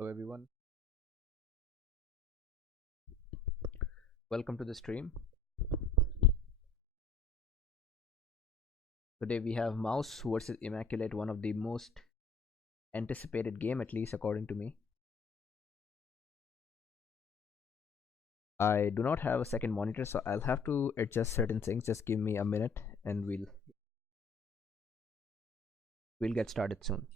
Hello everyone, welcome to the stream. Today we have Mouse versus Immaculate, one of the most anticipated game, at least according to me. I do not have a second monitor, so I'll have to adjust certain things. Just give me a minute and we'll get started soon.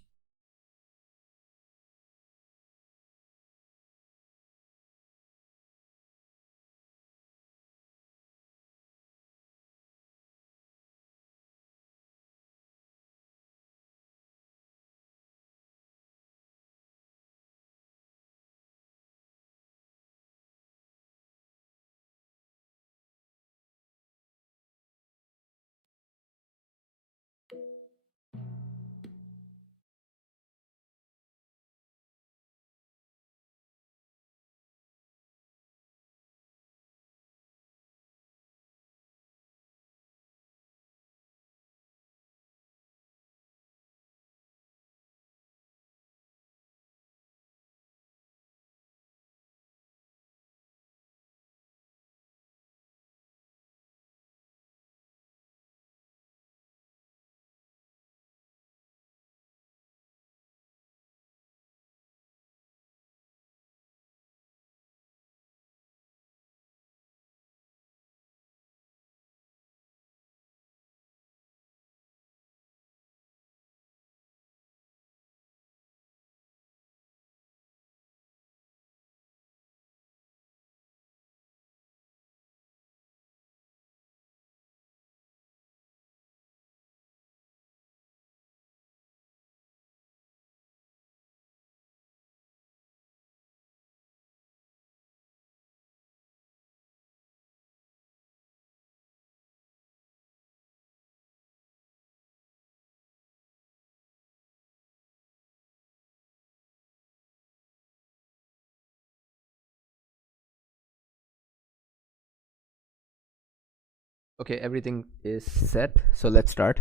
Okay, everything is set, so let's start.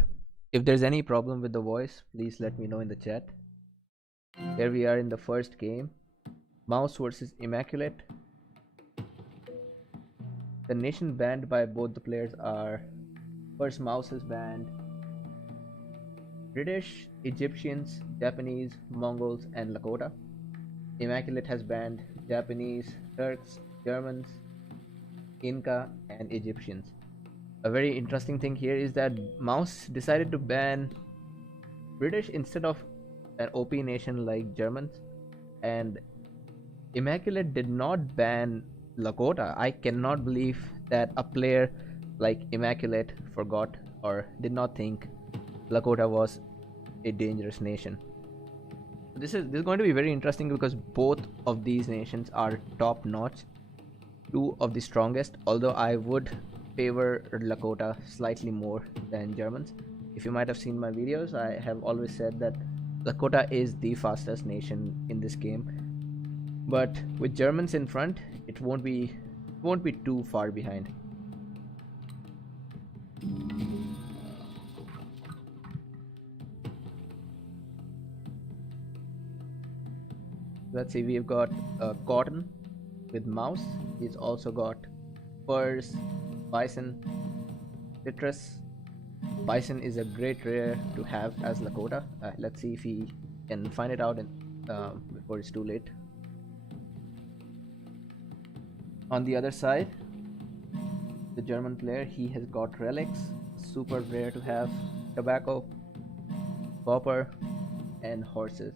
If there's any problem with the voice, please let me know in the chat. Here we are in the first game, Mouse versus Immaculate. The nation banned by both the players are, first Mouse is banned British, Egyptians, Japanese, Mongols, and Lakota. Immaculate has banned Japanese, Turks, Germans, Inca, and Egyptians. A very interesting thing here is that Mouse decided to ban British instead of an OP nation like Germans, and Immaculate did not ban Lakota. I cannot believe that a player like Immaculate forgot or did not think Lakota was a dangerous nation. This is going to be very interesting because both of these nations are top notch, two of the strongest, although I would favor Lakota slightly more than Germans. If you might have seen my videos, I have always said that Lakota is the fastest nation in this game, but with Germans in front, it won't be too far behind. Let's see, we've got Cotton with Mouse. He's also got Furs, Bison, Citrus. Bison is a great rare to have as Lakota. Let's see if he can find it out before it's too late. On the other side, the German player, he has got Relics, super rare to have, Tobacco, Copper, and Horses.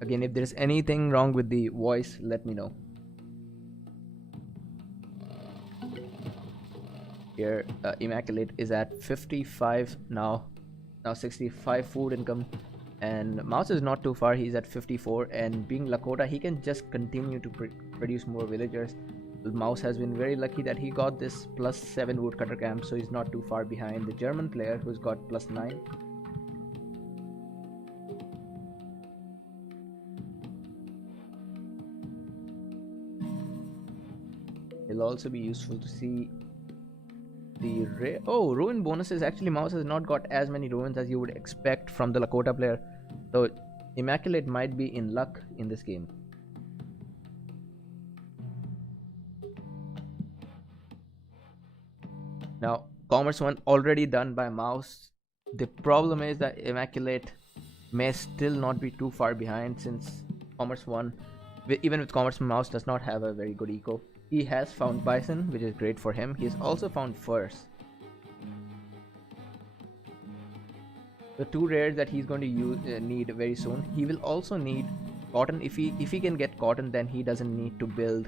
Again, if there's anything wrong with the voice, let me know. Here, Immaqlate is at 55 now 65 food income, and Mouse is not too far. He's at 54, and being Lakota, he can just continue to produce more villagers. Mouse has been very lucky that he got this +7 woodcutter camp, so he's not too far behind the German player who's got +9. It'll also be useful to see the ruin bonuses. Actually, Mouse has not got as many ruins as you would expect from the Lakota player. So Immaculate might be in luck in this game. Now, Commerce 1 already done by Mouse. The problem is that Immaculate may still not be too far behind, since Commerce 1, even with Commerce Mouse, does not have a very good eco. He has found Bison, which is great for him. He's also found Furs. The two rares that he's going to need very soon. He will also need cotton. If he can get cotton, then he doesn't need to build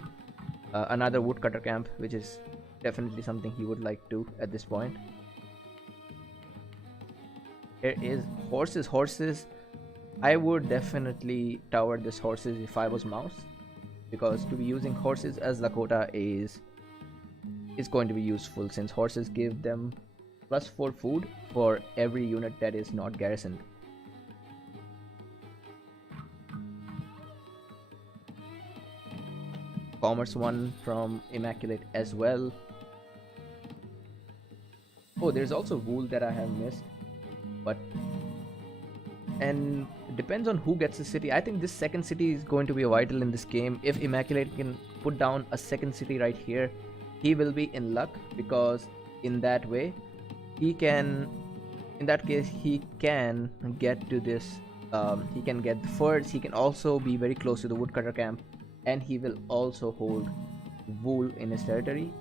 another woodcutter camp, which is definitely something he would like to at this point. Here is horses. I would definitely tower this horses if I was Mouse, because to be using horses as Lakota is going to be useful, since horses give them +4 food for every unit that is not garrisoned. Commerce 1 from Immaculate as well. Oh, there's also wool that I have missed, and it depends on who gets the city. I think this second city is going to be vital in this game. If Immaculate can put down a second city right here, he will be in luck, because in that way he can, in that case, he can get to this, he can get the furs. He can also be very close to the woodcutter camp, and he will also hold wool in his territory.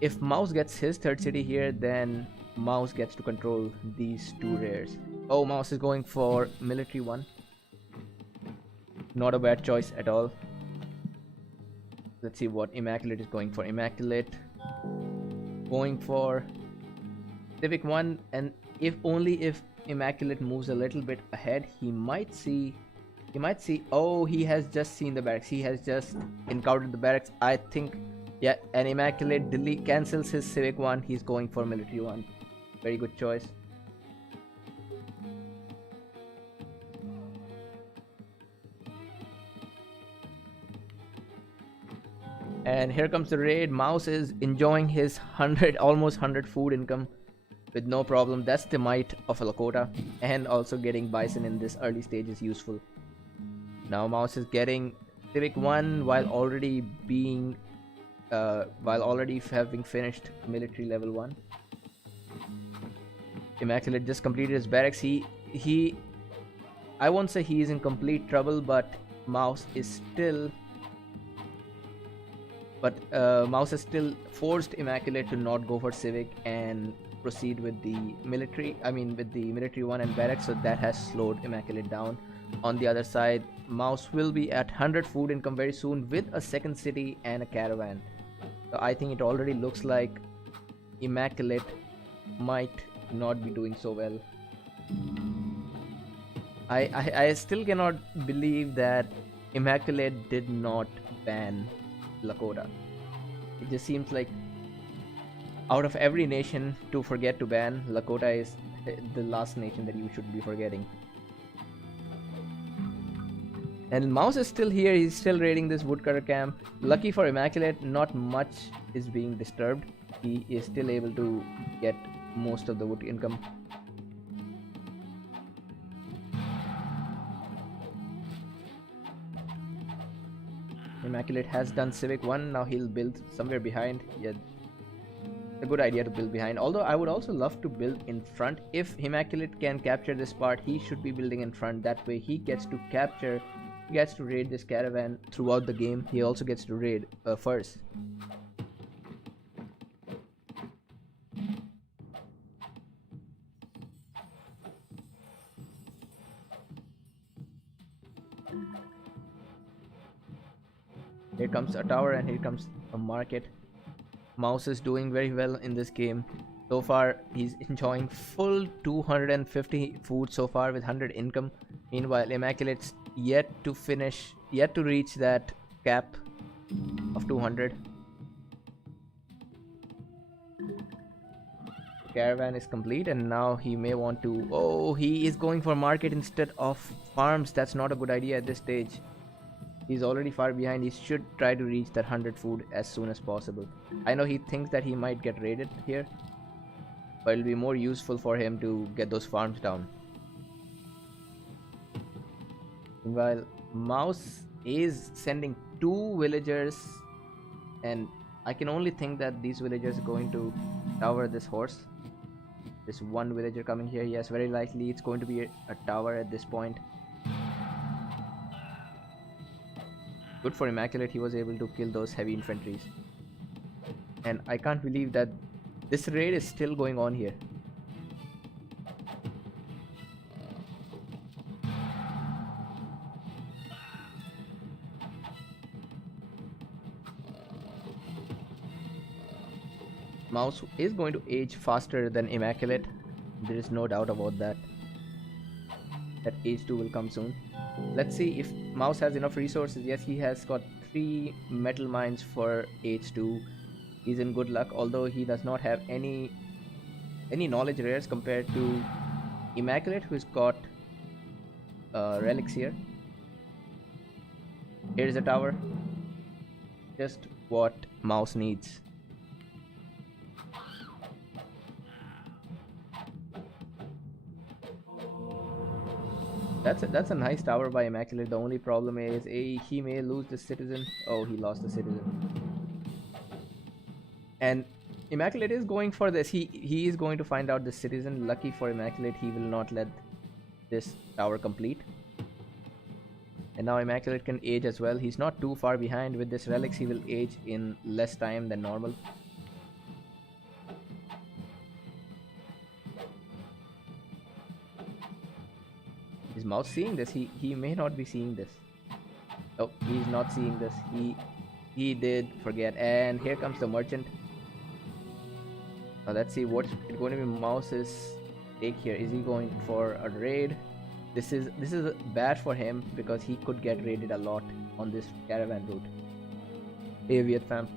If Mouse gets his third city here, then Mouse gets to control these two rares. Oh, Mouse is going for military 1. Not a bad choice at all. Let's see what Immaculate is going for. Immaculate going for Civic 1, and if Immaculate moves a little bit ahead, he might see, oh, he has just seen the barracks. He has just encountered the barracks, I think. Yeah, and Immaculate cancels his Civic 1. He's going for military 1. Very good choice. And here comes the raid. Mouse is enjoying his almost 100 food income with no problem. That's the might of a Lakota, and also getting Bison in this early stage is useful. Now Mouse is getting Civic 1 while already having finished military level 1. Immaculate just completed his barracks. I won't say he is in complete trouble, but Mouse has still forced Immaculate to not go for Civic and proceed with the military 1 and barracks, so that has slowed Immaculate down. On the other side, Mouse will be at 100 food income very soon with a second city and a caravan. So I think it already looks like Immaculate might not be doing so well. I still cannot believe that Immaculate did not ban Lakota. It just seems like out of every nation to forget to ban, Lakota is the last nation that you should be forgetting. And Mouse is still here. He's still raiding this woodcutter camp. Lucky for Immaculate, not much is being disturbed. He is still able to get most of the wood income. Immaculate has done Civic 1. Now he'll build somewhere behind. Yeah, a good idea to build behind. Although I would also love to build in front. If Immaculate can capture this part, he should be building in front. That way he gets to raid this caravan throughout the game. He also gets to raid first. Here comes a tower and here comes a market. Mouse is doing very well in this game. So far, he's enjoying full 250 food so far with 100 income. Meanwhile, Immaculate's yet to reach that cap of 200. The caravan is complete, and now he may want to... Oh, he is going for market instead of farms. That's not a good idea at this stage. He's already far behind. He should try to reach that 100 food as soon as possible. I know he thinks that he might get raided here, but it'll be more useful for him to get those farms down. Meanwhile, Mouse is sending two villagers, and I can only think that these villagers are going to tower this horse. This one villager coming here, yes, very likely it's going to be a tower at this point. Good for Immaqlate, he was able to kill those heavy infantries. And I can't believe that this raid is still going on here. Mouse is going to age faster than Immaqlate. There is no doubt about that. That age 2 will come soon. Let's see if Mouse has enough resources. Yes, he has got 3 metal mines for age 2. He's in good luck, although he does not have any knowledge rares compared to Immaqlate, who's got relics here. Here's a tower. Just what Mouse needs. That's a nice tower by Immaqlate. The only problem is he may lose the citizen. Oh, he lost the citizen. And Immaqlate is going for this. He is going to find out the citizen. Lucky for Immaqlate, he will not let this tower complete. And now Immaqlate can age as well. He's not too far behind. With this relics, he will age in less time than normal. Is Mouse seeing this? He may not be seeing this. Oh, he's not seeing this. He did forget. And here comes the merchant. Now let's see what's going to be Mouse's take here. Is he going for a raid? This is bad for him because he could get raided a lot on this caravan route. Hey Viet fam,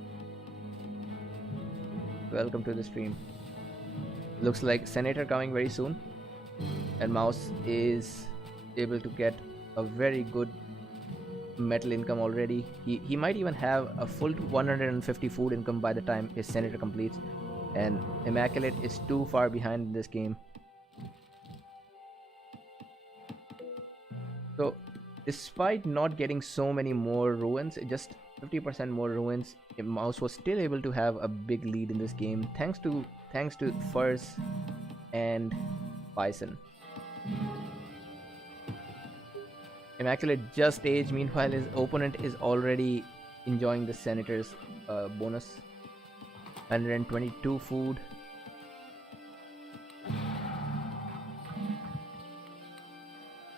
welcome to the stream. Looks like Senator coming very soon, and Mouse is able to get a very good metal income already. He might even have a full 150 food income by the time his Senator completes, and Immaqlate is too far behind in this game. So despite not getting so many more ruins, just 50% more ruins, Mouse was still able to have a big lead in this game thanks to Furs and Bison. Immaqlate just aged. Meanwhile, his opponent is already enjoying the Senator's bonus. 122 food.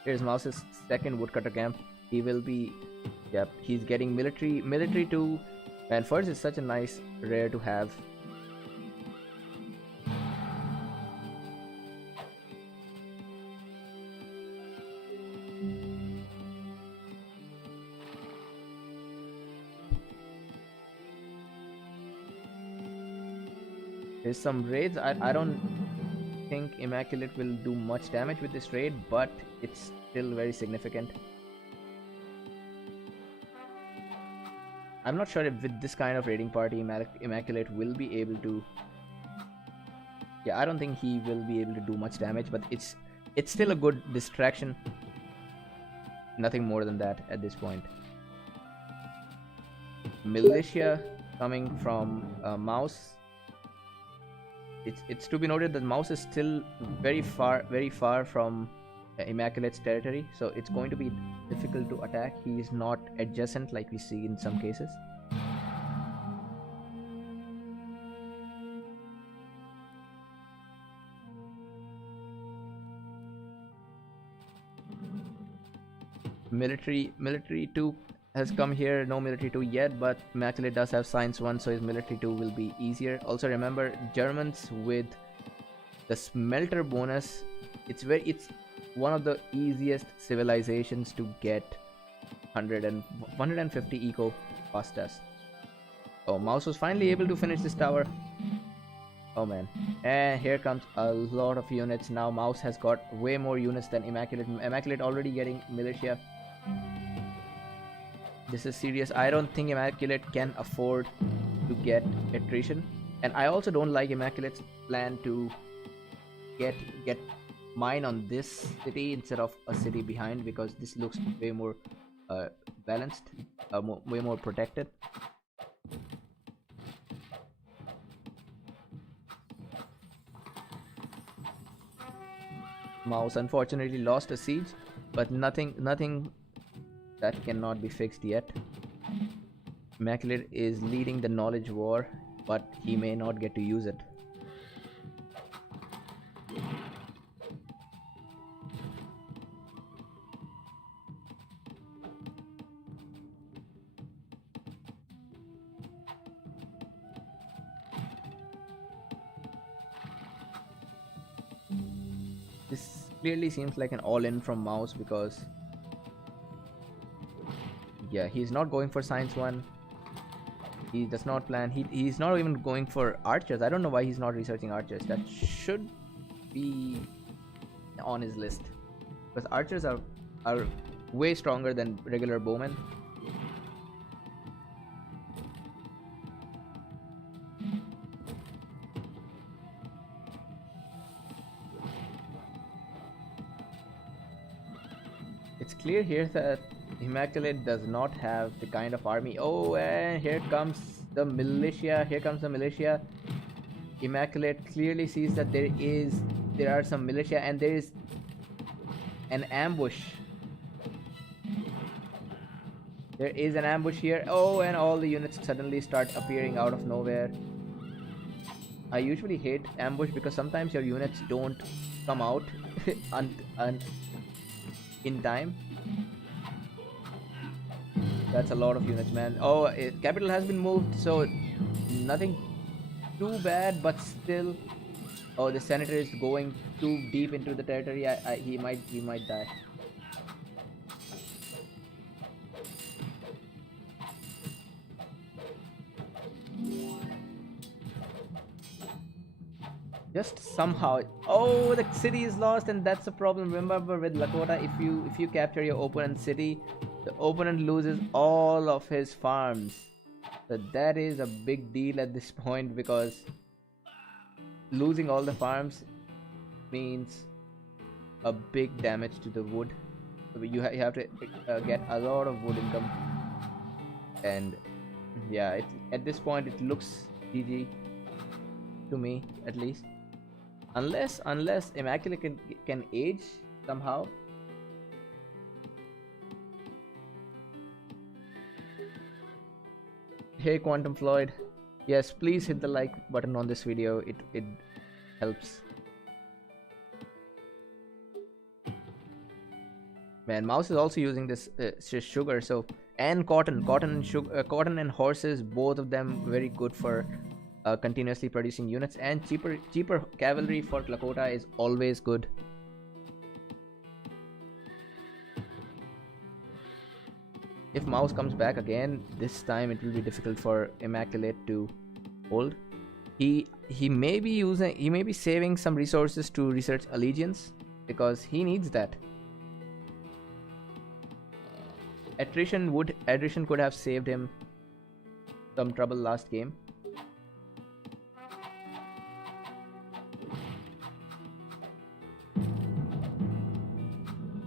Here's Mouse's second woodcutter camp. He will be, yep, he's getting military too. Man, Furs is such a nice rare to have. There's some raids. I don't think Immaqlate will do much damage with this raid, but it's still very significant. I'm not sure if with this kind of raiding party Immaqlate will be able to. Yeah, I don't think he will be able to do much damage, but it's still a good distraction. Nothing more than that at this point. Militia coming from Mouse. It's to be noted that Mouse is still very far from Immaqlate's territory, so it's going to be difficult to attack. He is not adjacent like we see in some cases. Military 2 has come here. No military 2 yet, but Immaqlate does have science 1, so his military 2 will be easier. Also remember, Germans with the smelter bonus, it's one of the easiest civilizations to get 150 eco fastest. Oh, Mouse was finally able to finish this tower. Oh man, and here comes a lot of units. Now Mouse has got way more units than Immaqlate. Immaqlate already getting militia. This is serious. I don't think Immaqlate can afford to get attrition, and I also don't like Immaqlate's plan to get mine on this city instead of a city behind, because this looks way more uh, balanced, way more protected. Mouse unfortunately lost a siege, but nothing that cannot be fixed yet. Immaculate is leading the knowledge war, but he may not get to use it. This clearly seems like an all-in from Mouse, because yeah, he's not going for Science 1. He does not plan. He's not even going for archers. I don't know why he's not researching archers. That should be on his list, because archers are way stronger than regular bowmen. It's clear here that Immaqlate does not have the kind of army. Oh, and here comes the militia. Here comes the militia. Immaqlate clearly sees that there are some militia, and there is an ambush. There is an ambush here. Oh, and all the units suddenly start appearing out of nowhere. I usually hate ambush because sometimes your units don't come out in time. That's a lot of units, man. Oh, capital has been moved, so nothing too bad, but still. Oh, the senator is going too deep into the territory. He might die. Just somehow. Oh, the city is lost, and that's the problem. Remember, with Lakota, if you capture your opponent's city, the opponent loses all of his farms. So that is a big deal at this point, because losing all the farms means a big damage to the wood. So you have to get a lot of wood income, and yeah, at this point it looks GG to me, at least. Unless Immaculate can age somehow. Hey Quantum Floyd, yes, please hit the like button on this video. It helps. Man, Mouse is also using this sugar, so, and cotton and sugar, cotton and horses, both of them very good for continuously producing units, and cheaper cavalry for Lakota is always good. If Mouse comes back again, this time it will be difficult for Immaculate to hold. He may be saving some resources to research allegiance, because he needs that. Attrition could have saved him some trouble last game.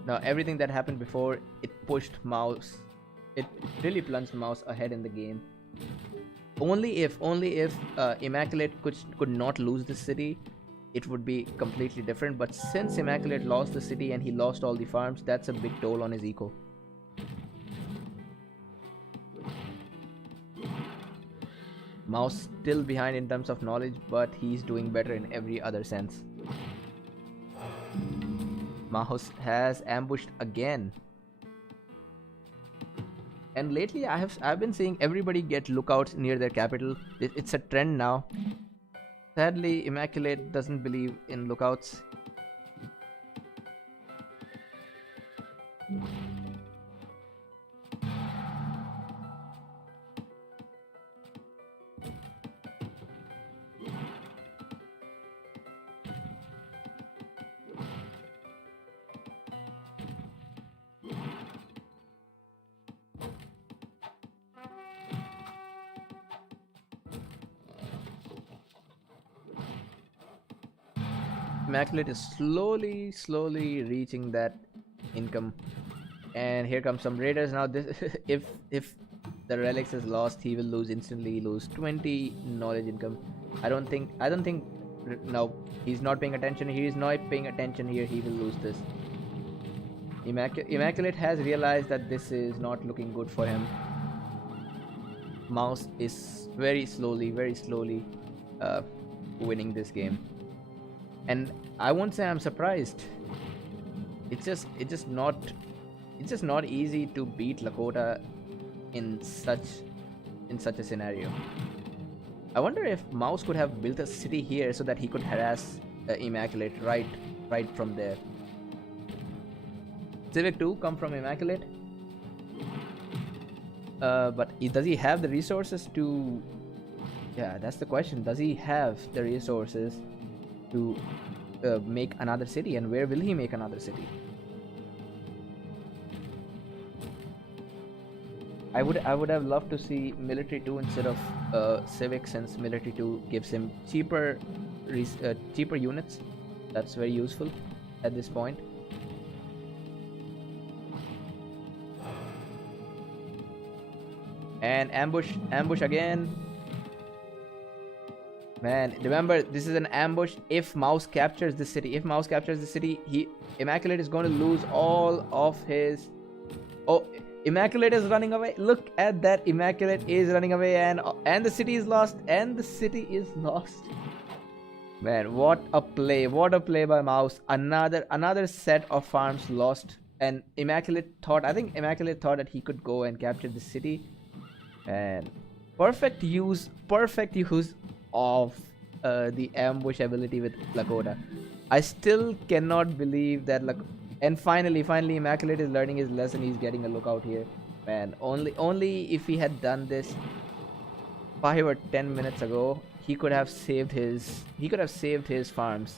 Now everything that happened before, it pushed Mouse. It really plunged Mouse ahead in the game. Only if Immaculate could not lose the city, it would be completely different. But since Immaculate lost the city and he lost all the farms, that's a big toll on his eco. Mouse still behind in terms of knowledge, but he's doing better in every other sense. Mouse has ambushed again. And lately I've been seeing everybody get lookouts near their capital. It's a trend now. Sadly, Immaculate doesn't believe in lookouts. Immaculate is slowly reaching that income. And here comes some raiders now. This if the relics is lost, he will lose instantly. Lose 20 knowledge income. I don't think no, he's not paying attention. He is not paying attention here. He will lose this. Immaculate has realized that this is not looking good for him. Mouse is very slowly uh, winning this game, and I won't say I'm surprised. It's just not easy to beat Lakota in such a scenario. I wonder if Mouse could have built a city here so that he could harass Immaculate right from there. Civic 2 come from Immaculate, but does he have the resources to? Yeah, that's the question. Does he have the resources to make another city, and where will he make another city? I would have loved to see military 2 instead of civic, since military 2 gives him cheaper units. That's very useful at this point. And ambush again. Man, remember, this is an ambush. If Mouse captures the city, he Immaculate is going to lose all of his. Oh, Immaculate is running away. Look at that. Immaculate is running away, and the city is lost. Man, what a play! What a play by Mouse. Another set of farms lost, and I think Immaculate thought that he could go and capture the city, and perfect use of the ambush ability with Lakota. I still cannot believe that and finally Immaculate is learning his lesson. He's getting a lookout here. Man, only if he had done this 5 or 10 minutes ago, he could have saved his farms.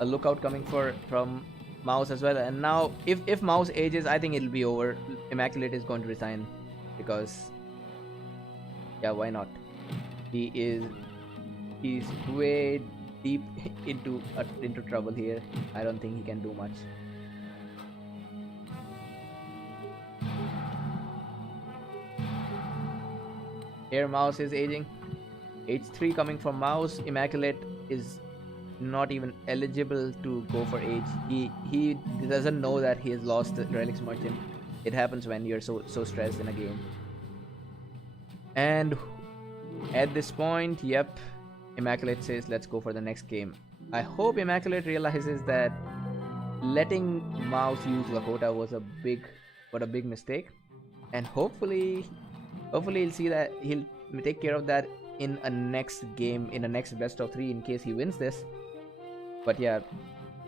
A lookout coming from Mouse as well. And now if Mouse ages, I think it'll be over. Immaculate is going to resign, because yeah, why not? He's way deep into trouble here. I don't think he can do much. Here Mouse is aging. H3 coming from Mouse. Immaculate is not even eligible to go for age. He doesn't know that he has lost the relics merchant. It happens when you're so stressed in a game. And at this point, yep, Immaculate says let's go for the next game. I hope Immaculate realizes that letting Mouse use Lakota was a big mistake, and hopefully he'll see that he'll take care of that in a next game, in a next best of 3, in case he wins this. But yeah,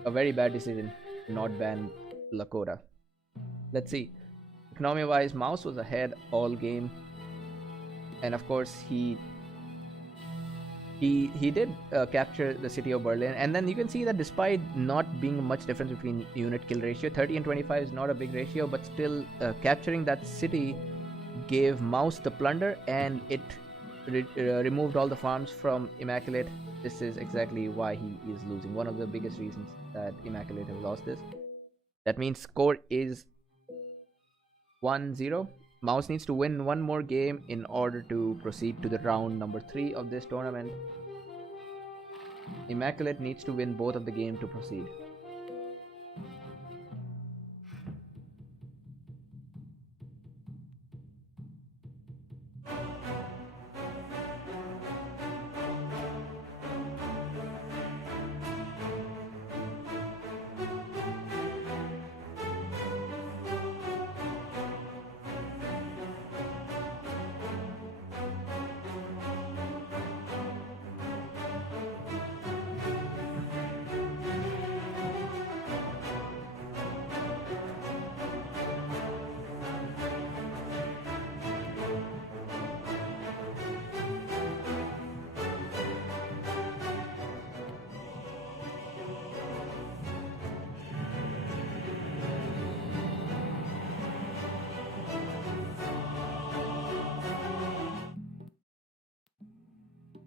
a very bad decision to not ban Lakota. Let's see. Economy wise, Mouse was ahead all game, and of course he did capture the city of Berlin. And then you can see that despite not being much difference between unit kill ratio, 30 and 25 is not a big ratio, but still capturing that city gave Mouse the plunder, and it removed all the farms from Immaculate. This is exactly why he is losing. One of the biggest reasons that Immaculate has lost this. That means score is 1-0. Mouse needs to win one more game in order to proceed to the round number 3 of this tournament. Immaculate needs to win both of the games to proceed.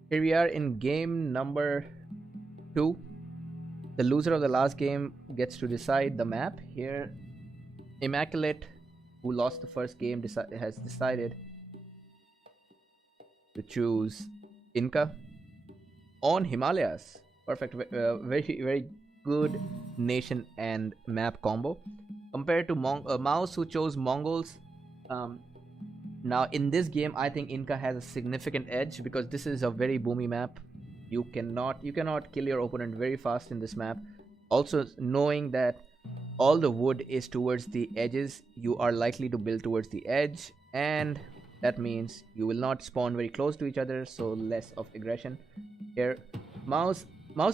Here we are in game number 2. The loser of the last game gets to decide the map. Here, Immaqlate, who lost the first game, has decided to choose Inca on Himalayas. Perfect, very very good nation and map combo. Compared to Mouse, who chose Mongols. Now in this game, I think Inca has a significant edge because this is a very boomy map. You cannot kill your opponent very fast in this map. Also, knowing that all the wood is towards the edges, you are likely to build towards the edge, and that means you will not spawn very close to each other, so less of aggression. Here, Mouse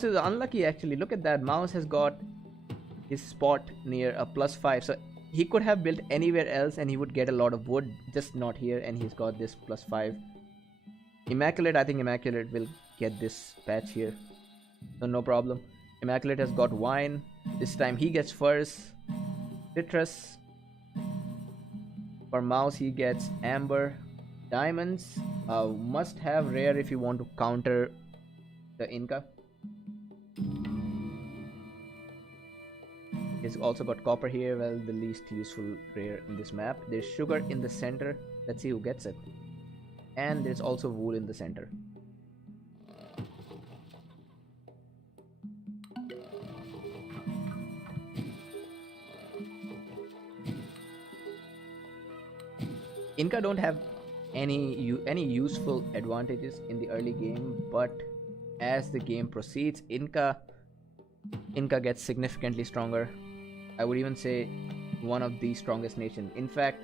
is unlucky actually. Look at that. Mouse has got his spot near a +5, so he could have built anywhere else and he would get a lot of wood, just not here, and he's got this +5. Immaqlate, I think Immaqlate will get this patch here, so no problem. Immaqlate has got wine. This time he gets first. Citrus. For Mouse, he gets amber. Diamonds. Must have rare if you want to counter the Inca. He's also got copper here, well, the least useful rare in this map. There's sugar in the center. Let's see who gets it. And there's also wool in the center. Inca don't have any useful advantages in the early game, but as the game proceeds, Inca gets significantly stronger. I would even say one of the strongest nations. In fact,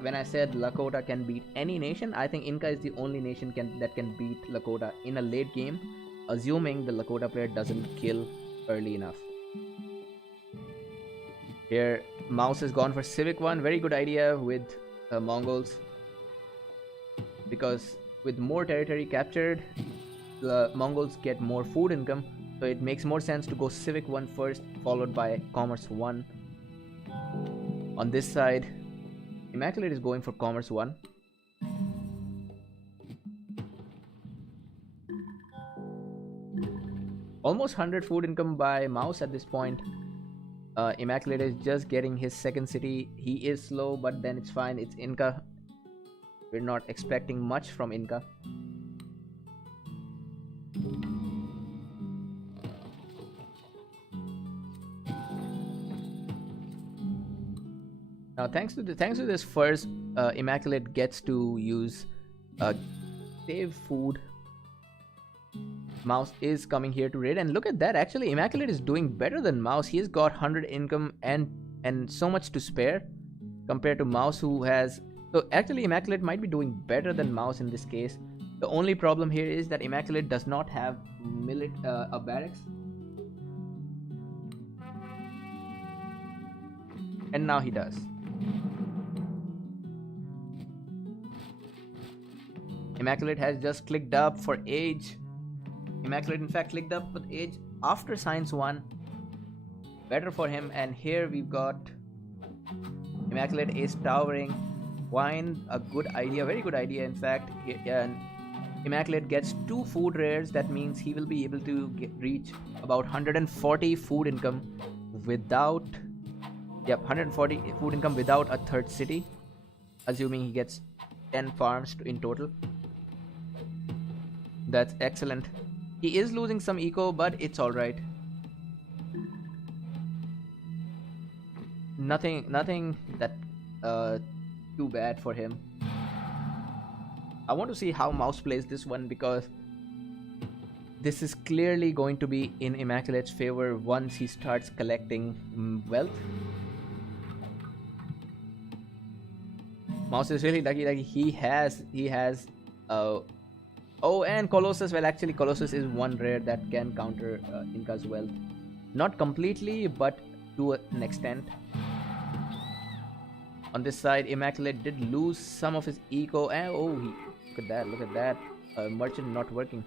when I said Lakota can beat any nation, I think Inca is the only nation that can beat Lakota in a late game, assuming the Lakota player doesn't kill early enough. Here, Mouse has gone for Civic 1. Very good idea with Mongols, because with more territory captured, the Mongols get more food income, so it makes more sense to go Civic 1 first, followed by Commerce 1. On this side, Immaqlate is going for Commerce 1. Almost 100 food income by Mouse at this point. Immaqlate is just getting his second city. He is slow, but then it's fine. It's Inca. We're not expecting much from Inca. Now, thanks to this first, Immaqlate gets to use save food. Mouse is coming here to raid, and look at that. Actually, Immaqlate is doing better than Mouse. He's got 100 income and so much to spare compared to Mouse, who has. So actually, Immaqlate might be doing better than Mouse in this case. The only problem here is that Immaqlate does not have a barracks, and now he does. Immaqlate has just clicked up for age. Immaqlate in fact clicked up with age after Science 1. Better for him, and here we've got Immaqlate is towering. Wine, a good idea, very good idea in fact. Immaqlate gets 2 food rares. That means he will be able to reach about 140 food income without 140 food income without a third city, assuming he gets 10 farms in total. That's excellent. He is losing some eco, but it's alright. Nothing that too bad for him. I want to see how Mouse plays this one, because this is clearly going to be in Immaqlate's favor once he starts collecting wealth. Mouse is really lucky that he has oh, and Colossus. Well, actually Colossus is one rare that can counter Inca's wealth. Not completely, but to an extent. On this side, Immaqlate did lose some of his eco, and look at that, merchant not working.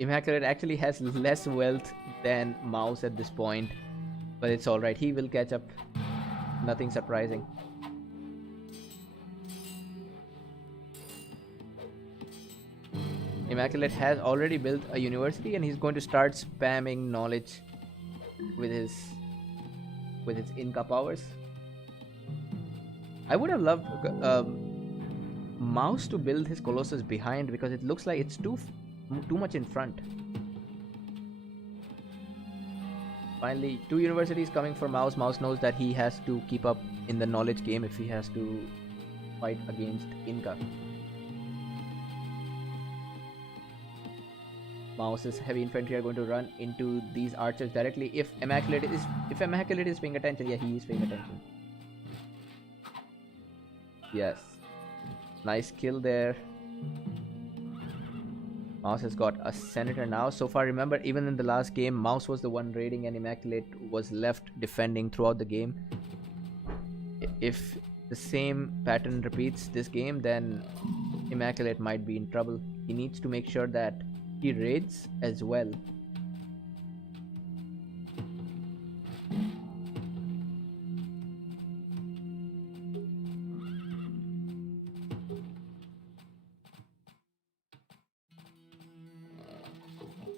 Immaqlate actually has less wealth than Mouse at this point, but it's alright, he will catch up. Nothing surprising. Immaculate has already built a university, and he's going to start spamming knowledge with his Inca powers. I would have loved Mouse to build his Colossus behind, because it looks like it's too much in front. Finally, 2 universities coming for Mouse. Mouse knows that he has to keep up in the knowledge game if he has to fight against Inca. Mouse's heavy infantry are going to run into these archers directly. If Immaqlate is paying attention, yeah, he is paying attention. Yes, nice kill there. Mouse has got a senator now. So far, remember, even in the last game, Mouse was the one raiding and Immaqlate was left defending throughout the game. If the same pattern repeats this game, then Immaqlate might be in trouble. He needs to make sure that he raids as well.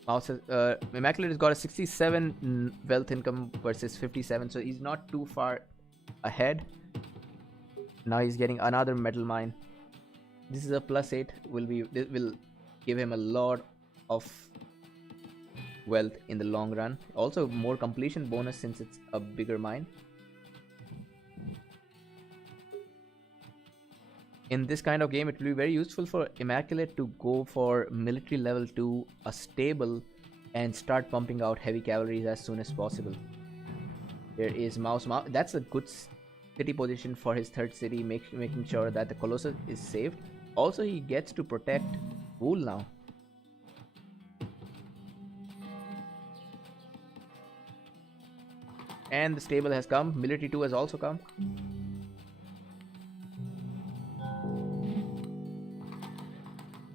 Immaqlate has got a 67 wealth income versus 57, so he's not too far ahead. Now he's getting another metal mine. This is a +8. This will give him a lot of wealth in the long run. Also more completion bonus since it's a bigger mine. In this kind of game, it will be very useful for Immaqlate to go for military level 2, a stable, and start pumping out heavy cavalry as soon as possible. There is Mouse. That's a good city position for his third city, making sure that the Colossus is saved. Also, he gets to protect Wool now. And the stable has come. Military 2 has also come.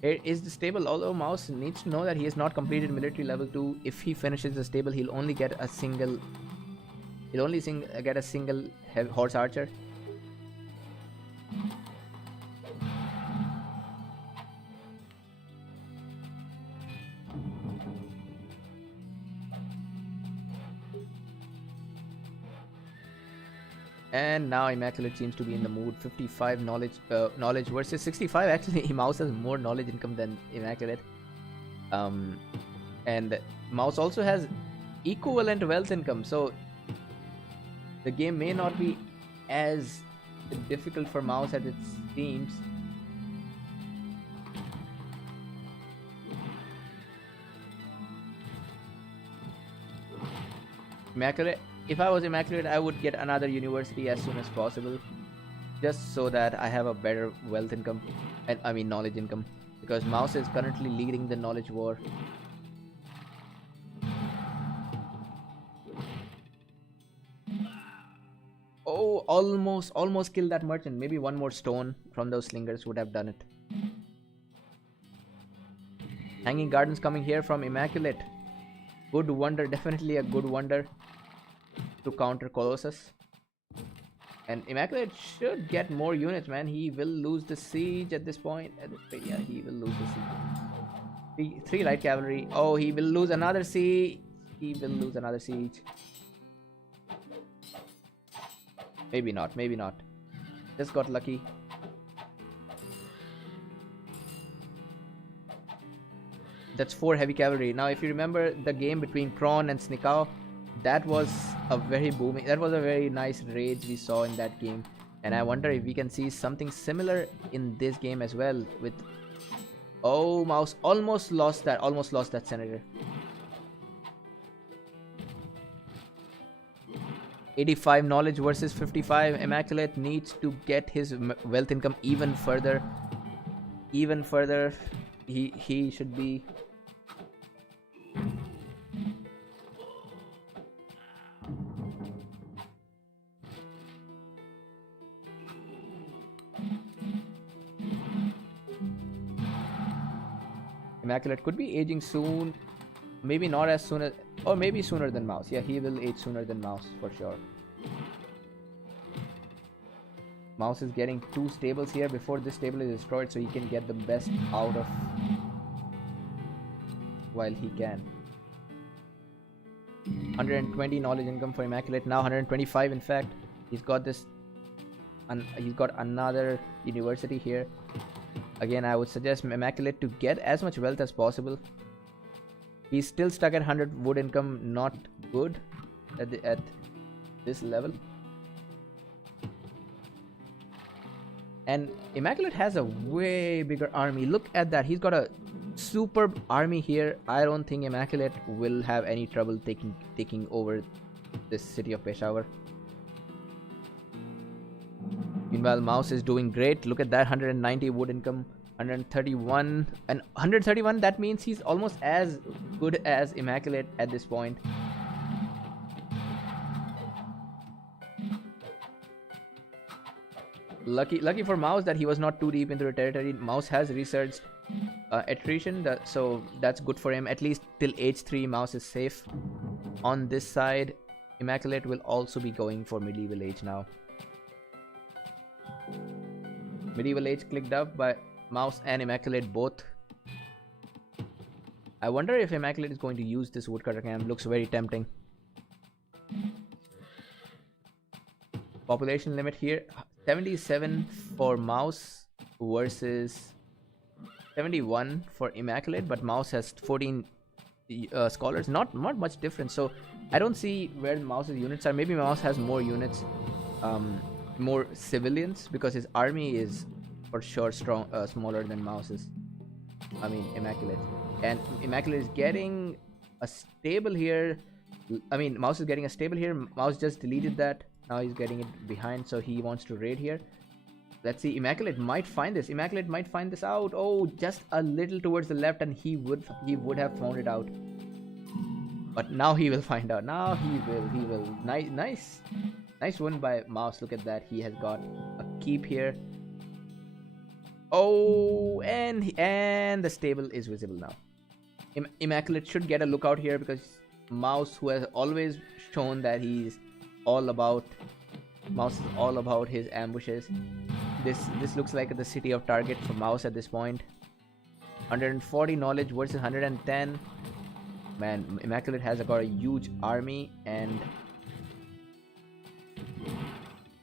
Here is the stable, although Mouse needs to know that he has not completed military level 2. If he finishes the stable, he'll only get a single horse archer. And now Immaqlate seems to be in the mood. 55 knowledge versus 65. Actually, Mouse has more knowledge income than Immaqlate. And Mouse also has equivalent wealth income. So the game may not be as difficult for Mouse as it seems. Immaqlate. If I was Immaqlate, I would get another university as soon as possible, just so that I have a better wealth income, and I mean knowledge income, because Mouse is currently leading the knowledge war. Oh, almost killed that merchant. Maybe one more stone from those slingers would have done it. Hanging Gardens coming here from Immaqlate. Good wonder, definitely a good wonder to counter Colossus. And Immaqlate should get more units, man. He will lose the siege at this point. Yeah, he will lose the siege. 3 light cavalry. Oh, he will lose another siege. He will lose another siege. Maybe not, maybe not. Just got lucky. That's 4 heavy cavalry. Now, if you remember the game between Prawn and Snikau, that was a very nice raid we saw in that game. And I wonder if we can see something similar in this game as well with... Oh, Mouse almost lost that senator. 85 knowledge versus 55. Immaqlate needs to get his wealth income even further. He should be... Immaqlate could be aging soon. Maybe not as soon as... Or maybe sooner than Mouse. Yeah, he will age sooner than Mouse for sure. Mouse is getting 2 stables here before this stable is destroyed, so he can get the best out of while he can. 120 knowledge income for Immaculate, now 125 in fact. He's got this, he's got another university here. Again, I would suggest Immaculate to get as much wealth as possible. He's still stuck at 100 wood income, not good at this level. And Immaculate has a way bigger army. Look at that. He's got a superb army here. I don't think Immaculate will have any trouble taking over this city of Peshawar. Meanwhile, Mouse is doing great. Look at that, 190 wood income, 131 and 131. That means he's almost as good as Immaculate at this point. Lucky for Mouse that he was not too deep into the territory. Mouse has researched attrition, so that's good for him. At least till age 3, Mouse is safe. On this side, Immaculate will also be going for medieval age now. Medieval age clicked up by Mouse and Immaculate both. I wonder if Immaculate is going to use this woodcutter camp. Looks very tempting. Population limit here, 77 for Mouse versus 71 for Immaculate, but Mouse has 14 scholars. Not much difference. So I don't see where Mouse's units are. Maybe Mouse has more units, more civilians, because his army is for sure smaller than Mouse's. I mean Immaculate. And Immaculate is getting a stable here. I mean Mouse is getting a stable here. Mouse just deleted that. Now he's getting it behind, so he wants to raid here. Let's see. Immaculate might find this. Immaculate might find this out. Oh, just a little towards the left, and he would have found it out. But now he will find out. Now he will. Nice win by Mouse. Look at that. He has got a keep here. Oh, and the stable is visible now. Immaculate should get a lookout here, because Mouse, who has always shown that he's all about, Mouse is all about his ambushes. This looks like the city of target for Mouse at this point. 140 knowledge versus 110. Man, Immaculate has got a huge army, and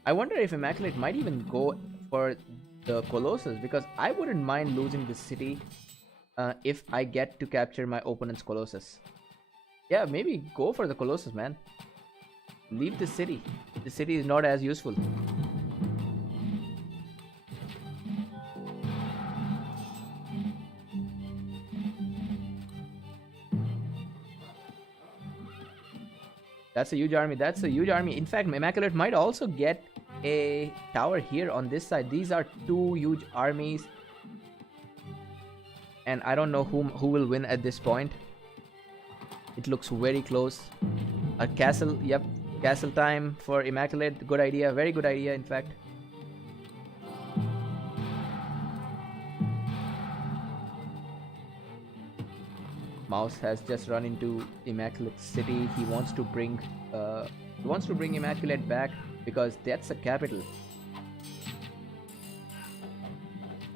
I wonder if Immaculate might even go for the Colossus, because I wouldn't mind losing this city if I get to capture my opponent's Colossus. Yeah, maybe go for the Colossus, man. Leave the city. The city is not as useful. That's a huge army. That's a huge army. In fact, Immaculate might also get a tower here on this side. These are two huge armies, and I don't know who will win at this point. It looks very close. A castle. Yep. Castle time for Immaculate. Good idea. Very good idea, in fact. Mouse has just run into Immaculate city. He wants to bring Immaculate back, because that's the capital.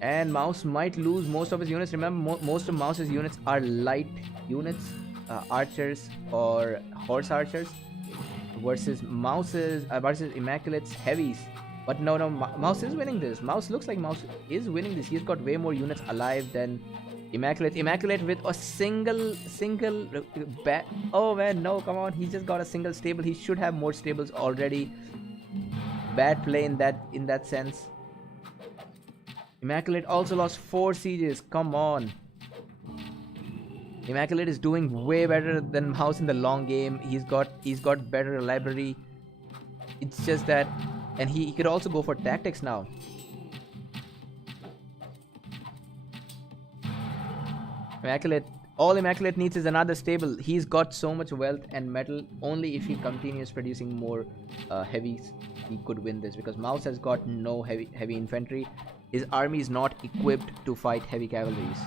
And Mouse might lose most of his units. Remember, most of Mouse's units are light units, archers or horse archers, versus Immaculate's heavies. But no, Mouse is winning this. Mouse looks like Mouse is winning this. He's got way more units alive than Immaculate. Immaculate with a single oh man, no, come on. He's just got a single stable. He should have more stables already. Bad play in that sense. Immaculate also lost 4 sieges. Come on. Immaculate is doing way better than Mouse in the long game. He's got better library. It's just that, and he could also go for tactics now. All Immaculate needs is another stable. He's got so much wealth and metal. Only if he continues producing more heavies, he could win this, because Mouse has got no heavy infantry. His army is not equipped to fight heavy cavalries.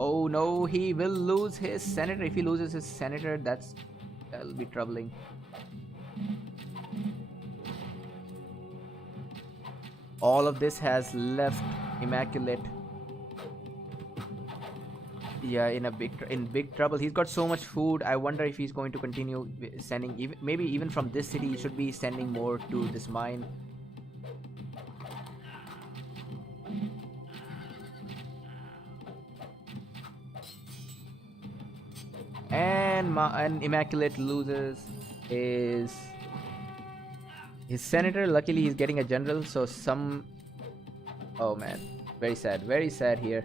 Oh no, he will lose his senator. If he loses his senator, that'll be troubling. All of this has left Immaculate, yeah, in big trouble. He's got so much food. I wonder if he's going to continue sending, maybe even from this city he should be sending more to this mine. And Immaculate loses his senator. Luckily he's getting a general, so some, oh man, very sad here.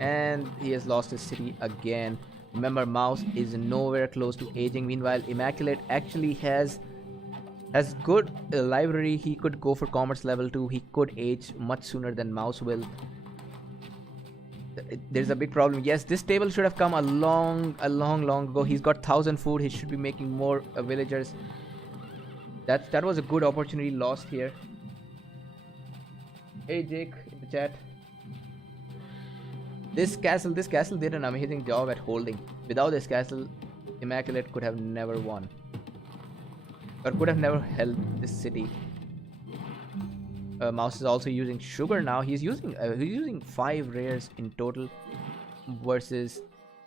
And he has lost his city again. Remember, Mouse is nowhere close to aging. Meanwhile, Immaculate actually has good library. He could go for commerce level 2. He could age much sooner than Mouse will. There's a big problem. Yes, this table should have come a long ago. He's got 1,000 food. He should be making more villagers. That was a good opportunity lost here. Hey Jake in the chat. This castle did an amazing job at holding. Without this castle, Immaculate could have never won. Or could have never held this city. Mouse is also using sugar now. He's using 5 rares in total versus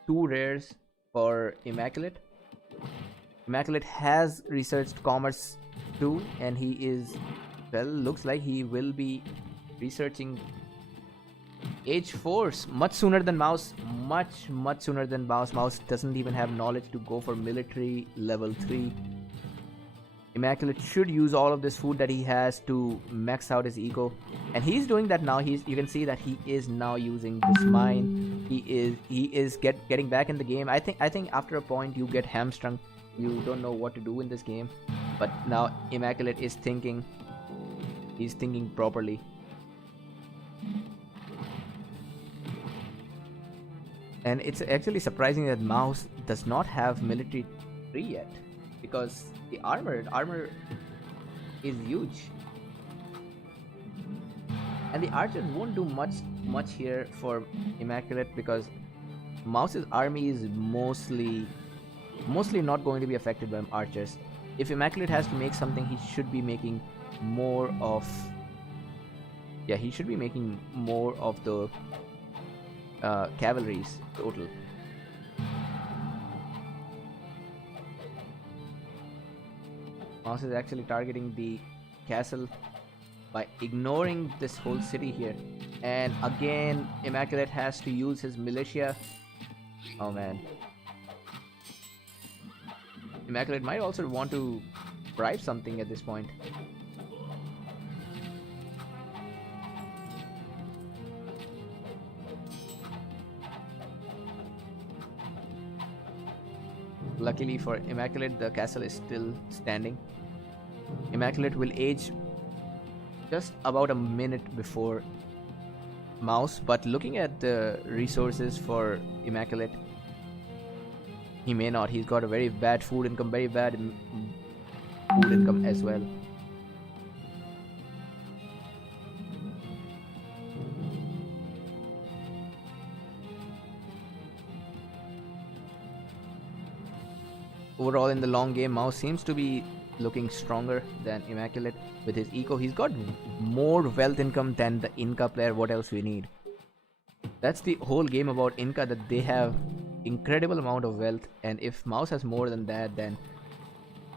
2 rares for Immaculate. Immaculate has researched commerce too, and he is, well, looks like he will be researching age 4 much sooner than Mouse. Much sooner than Mouse. Mouse doesn't even have knowledge to go for military level 3. Immaculate should use all of this food that he has to max out his ego, and he's doing that now. You can see that he is now using this mine. He is getting back in the game. I think after a point you get hamstrung. You don't know what to do in this game. But now Immaculate is thinking. He's thinking properly. And it's actually surprising that Mouse does not have military 3 yet, because the armor is huge, and the archers won't do much here for Immaculate, because Mouse's army is mostly not going to be affected by archers. If Immaculate has to make something, he should be making more of the cavalries total. Mouse is actually targeting the castle by ignoring this whole city here. And again, Immaculate has to use his militia. Oh man. Immaculate might also want to bribe something at this point. Luckily for Immaculate, the castle is still standing. Immaculate will age just about a minute before Mouse, but looking at the resources for Immaculate, he may not. He's got a very bad food income, very bad food income as well. Overall, in the long game, Mouse seems to be looking stronger than Immaculate with his eco. He's got more wealth income than the Inca player. What else we need? That's the whole game about Inca, that they have incredible amount of wealth, and if Mouse has more than that, then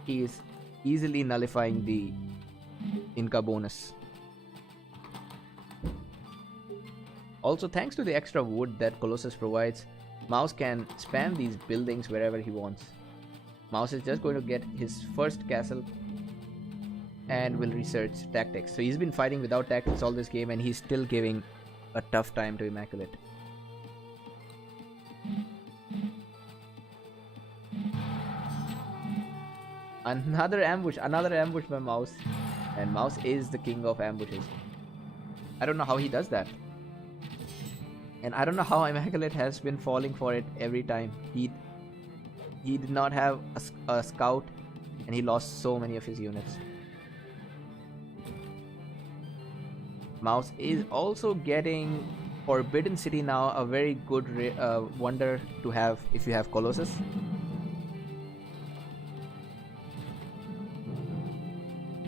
he is easily nullifying the Inca bonus. Also, thanks to the extra wood that Colossus provides, Mouse can spam these buildings wherever he wants. Mouse is just going to get his first castle and will research tactics. So he's been fighting without tactics all this game, and he's still giving a tough time to Immaculate. Another ambush by Mouse, and Mouse is the king of ambushes. I don't know how he does that, and I don't know how Immaculate has been falling for it every time. He did not have a scout, and he lost so many of his units. Mouse is also getting Forbidden City now, a very good wonder to have if you have Colossus.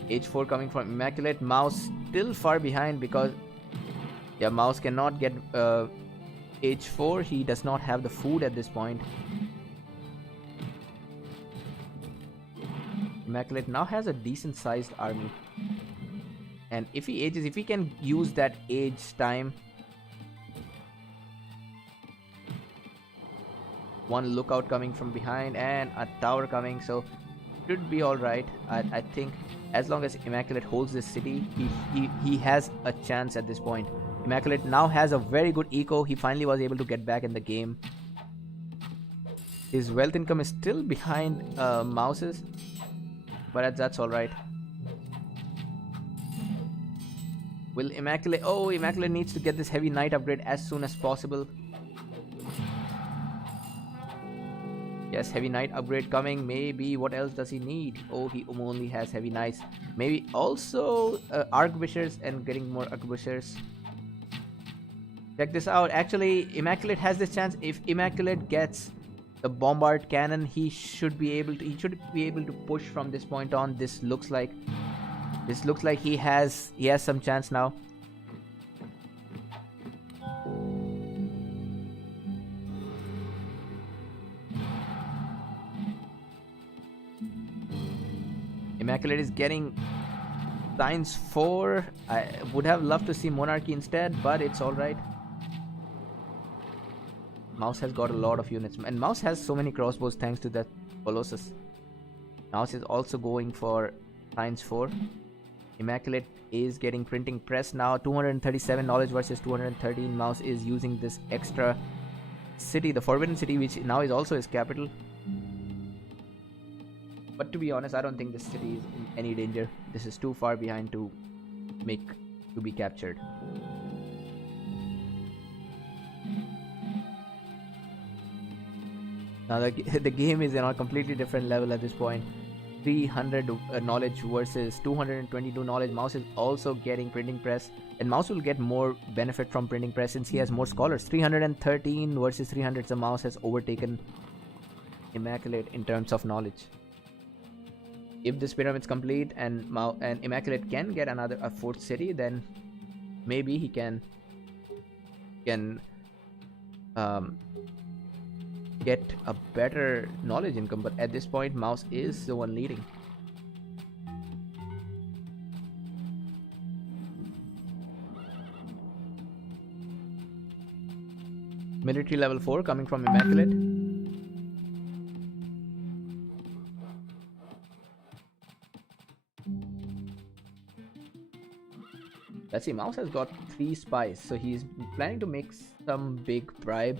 H4 coming from Immaqlate. Mouse still far behind because yeah, Mouse cannot get H4. He does not have the food at this point. Immaqlate now has a decent sized army. And if he ages, if he can use that age time. One lookout coming from behind and a tower coming, so should be alright. I think as long as Immaqlate holds this city, he has a chance at this point. Immaqlate now has a very good eco. He finally was able to get back in the game. His wealth income is still behind Mouse's, but that's alright. Will Immaqlate... Oh, Immaqlate needs to get this heavy knight upgrade as soon as possible. Yes, heavy knight upgrade coming. Maybe what else does he need? Oh, he only has heavy knights. Maybe also arquebusiers and getting more arquebusiers. Check this out. Actually, Immaqlate has this chance. If Immaqlate gets the bombard cannon, he should be able to push from this point on. This looks like he has some chance now. Immaqlate is getting Science 4. I would have loved to see Monarchy instead, but it's alright. Mouse has got a lot of units, and Mouse has so many crossbows thanks to that Colossus. Mouse is also going for Science 4. Immaqlate is getting Printing Press now. 237 knowledge versus 213. Mouse is using this extra city, the Forbidden City, which now is also his capital. But to be honest, I don't think this city is in any danger. This is too far behind to be captured. Now the game is on a completely different level at this point. 300 knowledge versus 222 knowledge. Mouse is also getting Printing Press, and Mouse will get more benefit from Printing Press since he has more scholars. 313 versus 300. So Mouse has overtaken Immaqlate in terms of knowledge. If this pyramid's complete and Immaqlate can get a fourth city, then maybe he can get a better knowledge income. But at this point, Mouse is the one leading. Military level 4 coming from Immaqlate. Let's see, Mouse has got 3 spies, so he's planning to make some big bribe.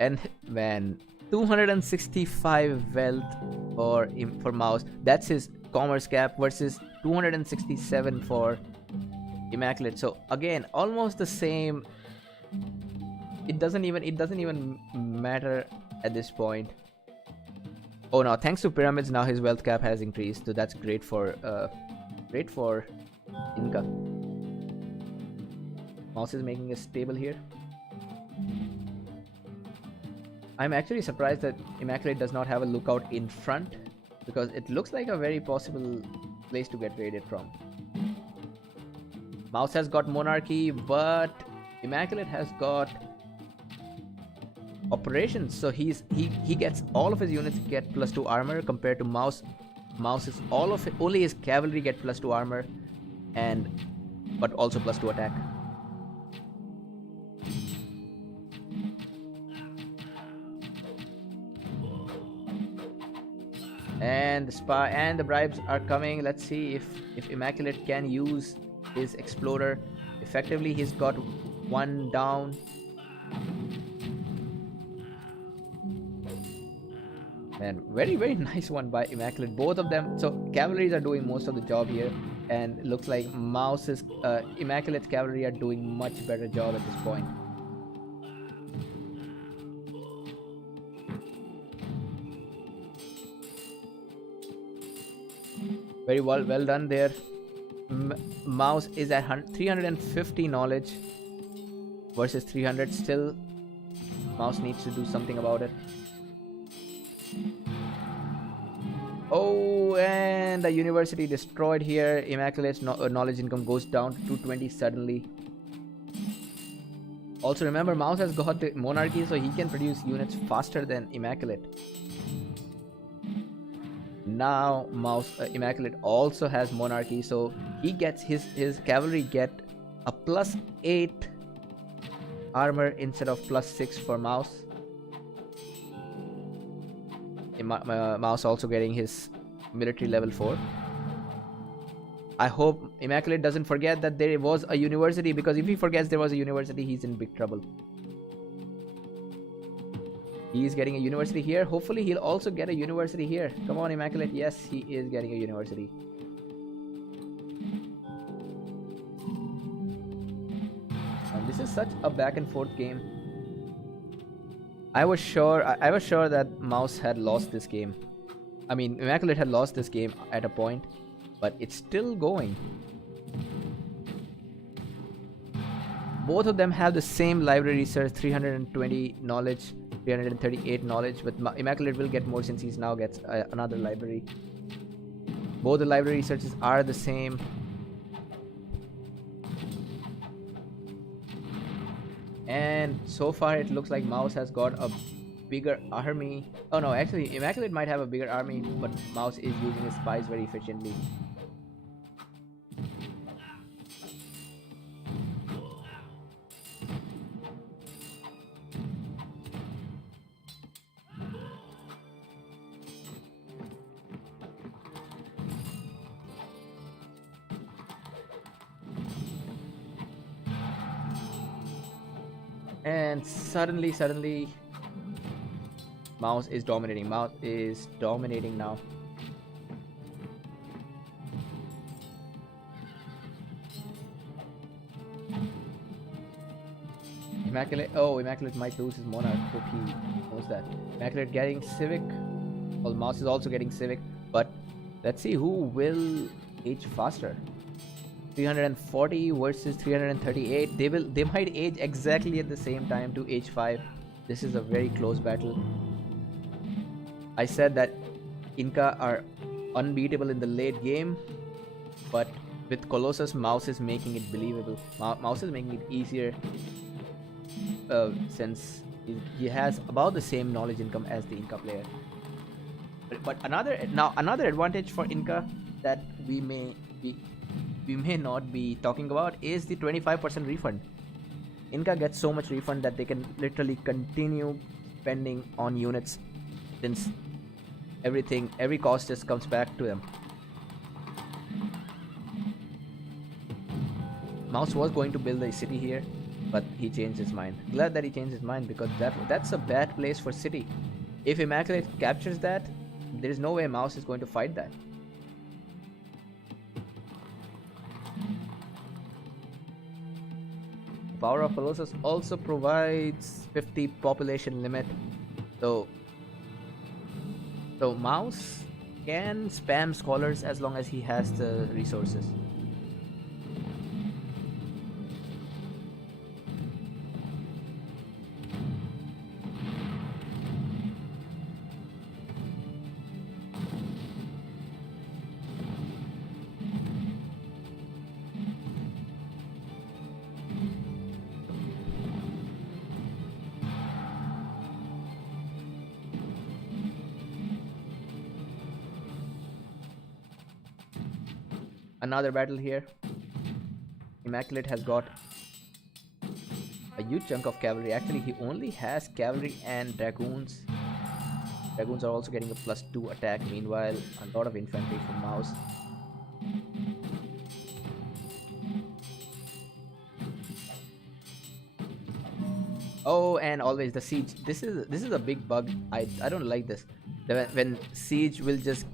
And man, 265 wealth for Mouse. That's his commerce cap versus 267 for Immaqlate. So again, almost the same. It doesn't even matter at this point. Oh no, thanks to pyramids, now his wealth cap has increased, so that's great for Inca. Mouse is making a stable here. I'm actually surprised that Immaqlate does not have a lookout in front, because it looks like a very possible place to get raided from. Mouse has got Monarchy, but Immaqlate has got Operations, so he gets all of his units get +2 armor compared to Mouse. Mouse is only his cavalry get +2 armor, but also +2 attack. And the spy and the bribes are coming. Let's see if Immaqlate can use his explorer effectively. He's got one down. And very nice one by Immaqlate. Both of them. So cavalries are doing most of the job here, and it looks like Immaqlate's cavalry are doing much better job at this point. Very well done there. Mouse is at 350 knowledge versus 300. Still, Mouse needs to do something about it. Oh, and the university destroyed here. Immaculate's knowledge income goes down to 220 suddenly. Also, remember, Mouse has got the monarchy, so he can produce units faster than Immaclate. Now, Immaclate also has monarchy, so he gets his cavalry get a +8 armor instead of +6 for Mouse. Mouse also getting his military level 4. I hope Immaclate doesn't forget that there was a university, because if he forgets there was a university, he's in big trouble. He's getting a university here. Hopefully he'll also get a university here. Come on, Immaclate. Yes, he is getting a university. And this is such a back and forth game. I was sure that Mouse had lost this game. I mean, Immaclate had lost this game at a point, but it's still going. Both of them have the same library research, 320 knowledge, 338 knowledge, but Immaclate will get more since he's now gets another library. Both the library researches are the same. And so far it looks like Mouse has got a bigger army. Oh no, actually Immaclate might have a bigger army, but Mouse is using his spies very efficiently. And suddenly Mouse is dominating. Mouse is dominating now. Immaclate might lose his monarch. Hope he knows that. Immaclate getting civic. Well, Mouse is also getting civic, but let's see who will age faster. 340 versus 338. They might age exactly at the same time to age 5. This is a very close battle. I said that Inca are unbeatable in the late game, but with Colossus, Mouse is making it believable. Mouse is making it easier since he has about the same knowledge income as the Inca player. But another advantage for Inca that we may not be talking about is the 25% refund. Inca gets so much refund that they can literally continue spending on units, since every cost just comes back to them. Mouse was going to build a city here, but he changed his mind. Glad that he changed his mind, because that's a bad place for city. If Immaclate captures that, there is no way Mouse is going to fight that. Power of Colossus also provides 50 population limit, so Mouse can spam scholars as long as he has the resources. Another battle here. Immaculate has got a huge chunk of cavalry. Actually, he only has cavalry and dragoons. Dragoons are also getting a +2 attack. Meanwhile, a lot of infantry from Mouse. Oh, and always the siege. This is a big bug. I don't like this. When siege will just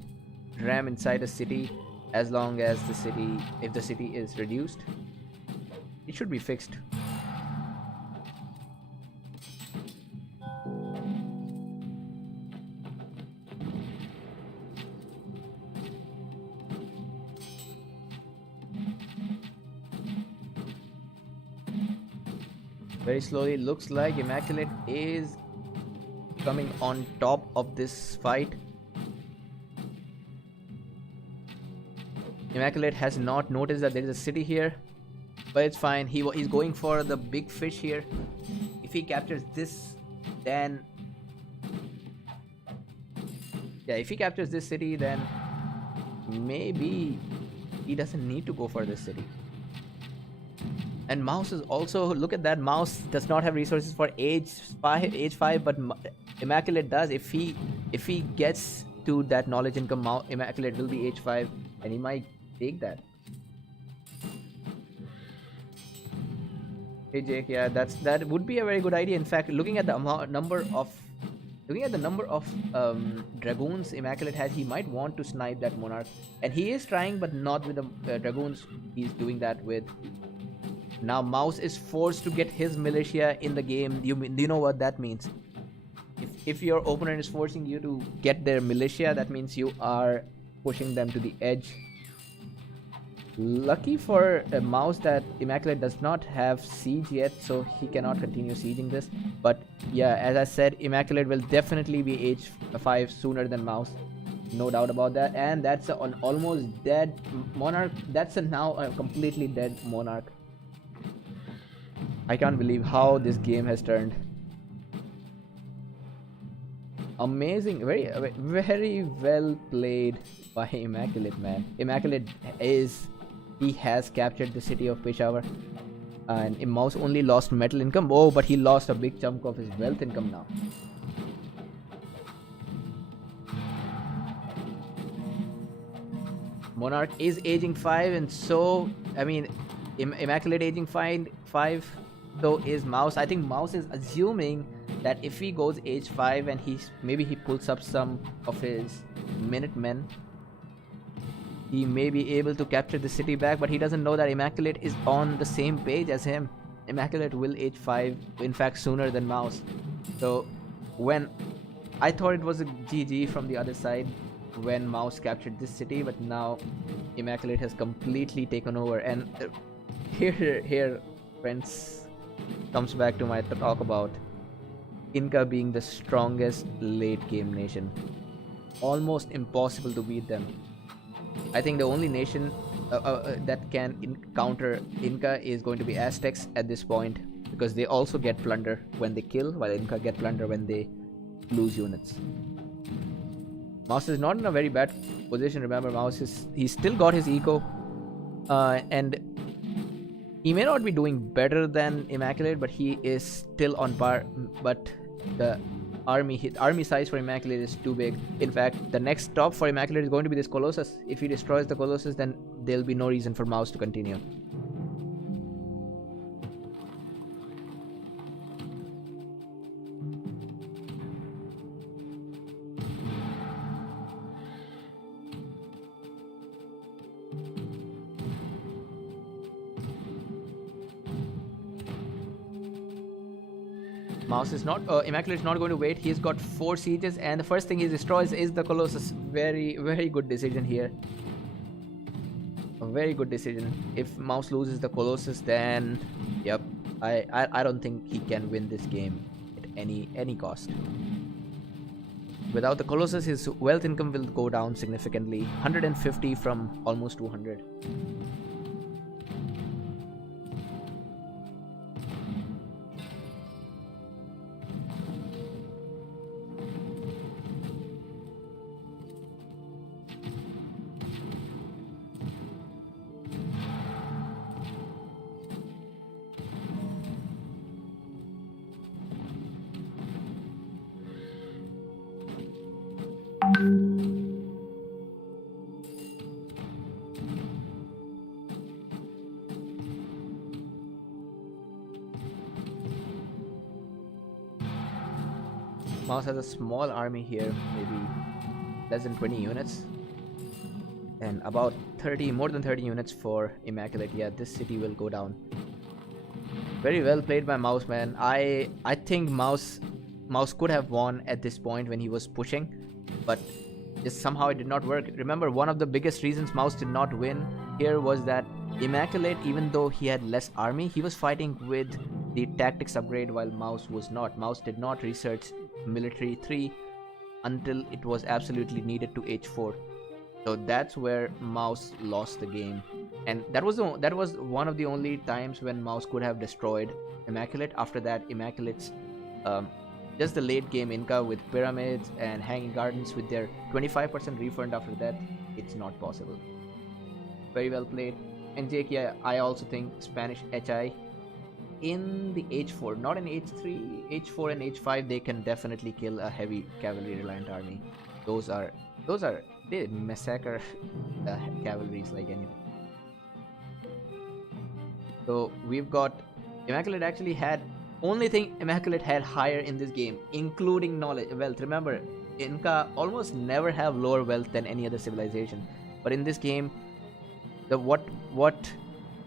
ram inside a city, as long as if the city is reduced, it should be fixed. Very slowly, looks like Immaculate is coming on top of this fight. Immaculate has not noticed that there is a city here, but it's fine. He's going for the big fish here. If he captures this, then yeah, if he captures this city, then maybe he doesn't need to go for this city. And Mouse is also, look at that, Mouse does not have resources for age 5, but Immaculate does. If he gets to that knowledge income, Immaculate will be age 5, and he might take that. Hey Jake, yeah, that would be a very good idea. In fact, looking at the number of dragoons Immaculate has, he might want to snipe that Monarch, and he is trying, but not with the dragoons. He's doing that with. Now Mouse is forced to get his militia in the game. Do you know what that means? If your opponent is forcing you to get their militia, that means you are pushing them to the edge. Lucky for Mouse that Immaculate does not have siege yet, so he cannot continue sieging this. But yeah, as I said, Immaculate will definitely be age 5 sooner than Mouse. No doubt about that. And that's an almost dead Monarch. That's now a completely dead Monarch. I can't believe how this game has turned. Amazing, very well played by Immaculate, man. Immaculate he has captured the city of Peshawar, and Mouse only lost metal income. Oh, but he lost a big chunk of his wealth income now. Monarch is aging 5, and so I mean, Immaculate aging 5. So is Mouse. I think Mouse is assuming that if he goes age 5 and maybe he pulls up some of his Minutemen, he may be able to capture the city back, but he doesn't know that Immaculate is on the same page as him. Immaculate will age 5, in fact sooner than Mouse. So when I thought it was a GG from the other side when Mouse captured this city, but now Immaculate has completely taken over. And here friends, comes back to my talk about Inca being the strongest late game nation. Almost impossible to beat them. I think the only nation that can counter Inca is going to be Aztecs at this point, because they also get plunder when they kill, while Inca get plunder when they lose units. Mouse is not in a very bad position. Remember, he's still got his eco, and he may not be doing better than Immaculate, but he is still on par. But the army size for Immaculate is too big. In fact, the next stop for Immaculate is going to be this Colossus. If he destroys the Colossus, then there'll be no reason for Mouse to continue. Mouse is not, Immaculate is not going to wait. He's got 4 sieges, and the first thing he destroys is the Colossus. Very good decision here. A very good decision. If Mouse loses the Colossus, then yep, I don't think he can win this game at any cost. Without the Colossus, his wealth income will go down significantly. 150 from almost 200. Mouse has a small army here, maybe less than 20 units, and about more than 30 units for Immaculate. Yeah, this city will go down. Very well played by Mouse, man. I think Mouse could have won at this point when he was pushing, but just somehow it did not work. Remember, one of the biggest reasons Mouse did not win here was that Immaculate, even though he had less army, he was fighting with the tactics upgrade while Mouse was not. Mouse did not research military 3 until it was absolutely needed to H4. So that's where Mouse lost the game, and that was one of the only times when Mouse could have destroyed Immaculate. After that, Immaculate's um, just the late game Inca with pyramids and hanging gardens with their 25% refund after that, it's not possible. Very well played. And Jake, yeah, I also think Spanish HI in the H4, not in H3, H4 and H5, they can definitely kill a heavy cavalry reliant army. Those are they massacre the cavalries like anything. So we've got Immaculate actually had only thing Immaculate had higher in this game, including knowledge wealth. Remember, Inca almost never have lower wealth than any other civilization, but in this game, the what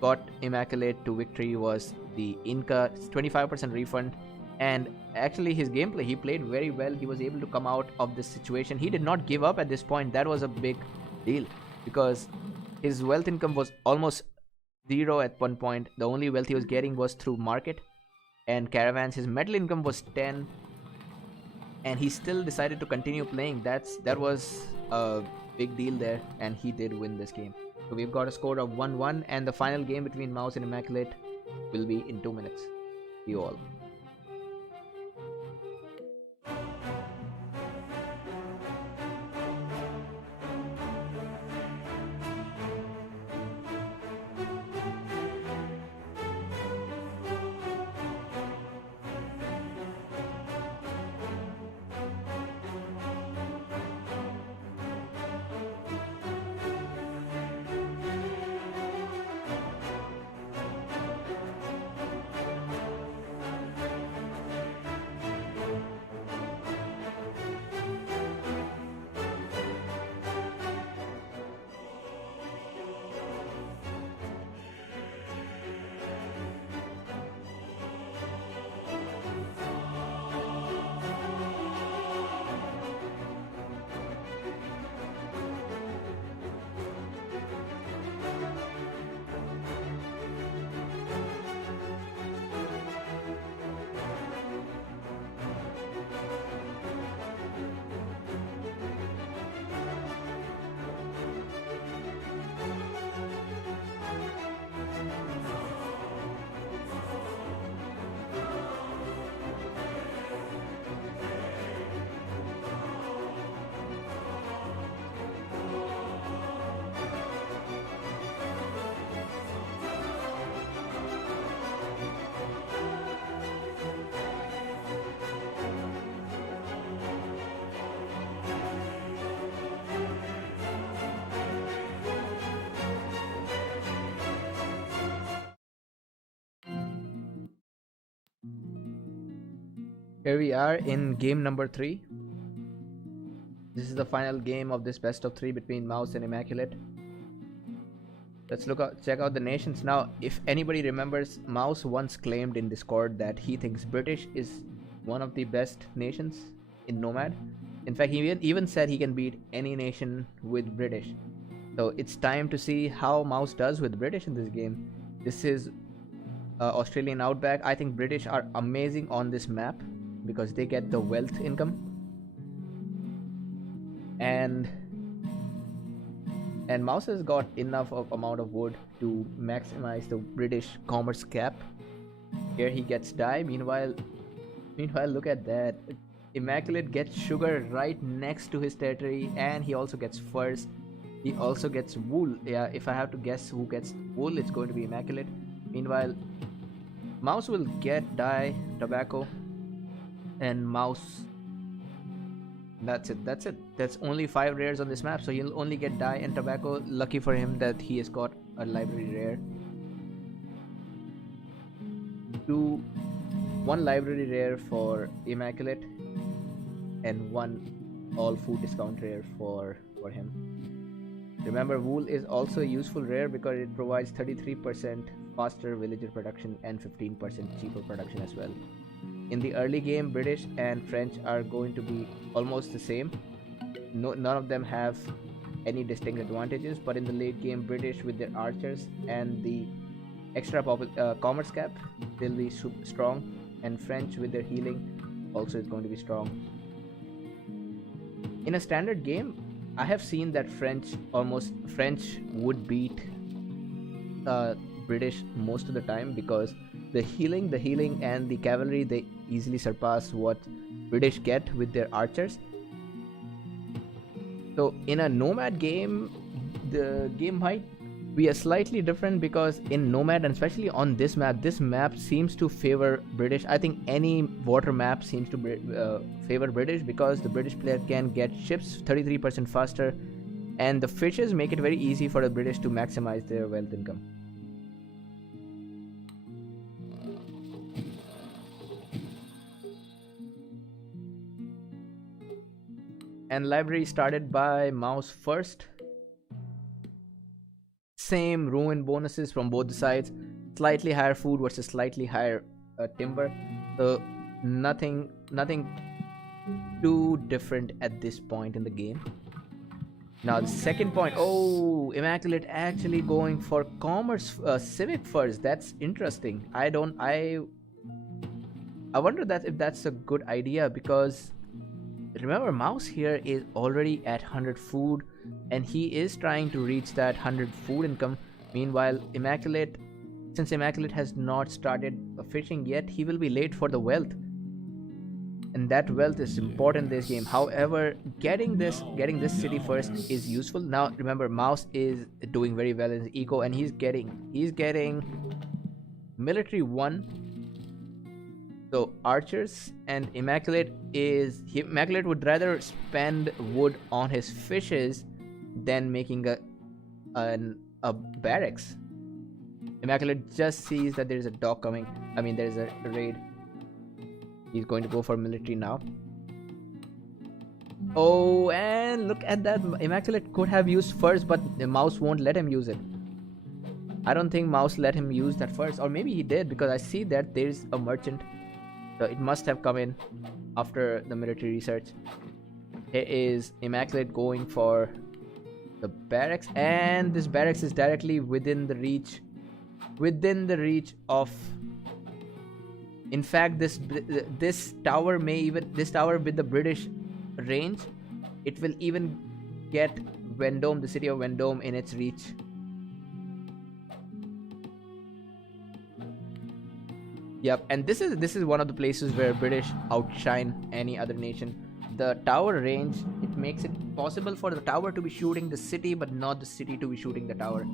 got Immaculate to victory was the Inca 25% refund, and actually his gameplay. He played very well. He was able to come out of this situation. He did not give up at this point. That was a big deal because his wealth income was almost zero at one point. The only wealth he was getting was through market and caravans. His metal income was 10, and he still decided to continue playing. That was a big deal there, and he did win this game. So we've got a score of 1-1, and the final game between Mouse and Immaculate will be in 2 minutes. See you all. Here we are in game number 3. This is the final game of this best of 3 between Mouse and Immaculate. Let's check out the nations now. If anybody remembers, Mouse once claimed in Discord that he thinks British is one of the best nations in Nomad. In fact, he even said he can beat any nation with British. So it's time to see how Mouse does with British in this game. This is Australian Outback. I think British are amazing on this map because they get the wealth income, and Mouse has got enough of amount of wood to maximize the British commerce cap. Here he gets dye. Meanwhile, look at that. Immaculate gets sugar right next to his territory, and he also gets furs. He also gets wool. Yeah, if I have to guess who gets wool, it's going to be Immaculate. Meanwhile, Mouse will get dye, tobacco, and Mouse. That's it. That's only 5 rares on this map, so he'll only get dye and tobacco. Lucky for him that he has got a library rare. 1 library rare for Immaculate, and 1 all food discount rare for him. Remember, wool is also a useful rare because it provides 33% faster villager production and 15% cheaper production as well. In the early game, British and French are going to be almost the same. None of them have any distinct advantages, but in the late game, British with their archers and the extra commerce cap will be strong, and French with their healing also is going to be strong. In a standard game, I have seen that French would beat British most of the time, because the healing, and the cavalry, they easily surpass what British get with their archers. So in a nomad game, the game might be a slightly different, because in nomad, and especially on this map seems to favor British. I think any water map seems to favor British, because the British player can get ships 33% faster, and the fishes make it very easy for the British to maximize their wealth income. And library started by mouse first. Same ruin bonuses from both the sides. Slightly higher food versus slightly higher timber. So nothing too different at this point in the game. Now the second point. Oh, Immaqlate actually going for commerce civic first. That's interesting. I wonder that if that's a good idea, because remember, mouse here is already at 100 food, and he is trying to reach that 100 food income. Meanwhile, since Immaqlate has not started fishing yet, he will be late for the wealth, and that wealth is important in this game. However, getting this city first is useful. Now remember, mouse is doing very well in his eco, and he's getting military 1. So archers, and Immaqlate would rather spend wood on his fishes than making a barracks. Immaqlate just sees that there is a dock coming. I mean, there is a raid. He's going to go for military now. Oh, and look at that. Immaqlate could have used first, but the mouse won't let him use it. I don't think mouse let him use that first, or maybe he did, because I see that there is a merchant. So it must have come in after the military research. Here is Immaqlate going for the barracks, and this barracks is directly within the reach of. In fact, this tower with the British range, it will even get Vendome, the city of Vendome, in its reach. Yep, and this is one of the places where British outshine any other nation. The tower range, it makes it possible for the tower to be shooting the city, but not the city to be shooting the tower.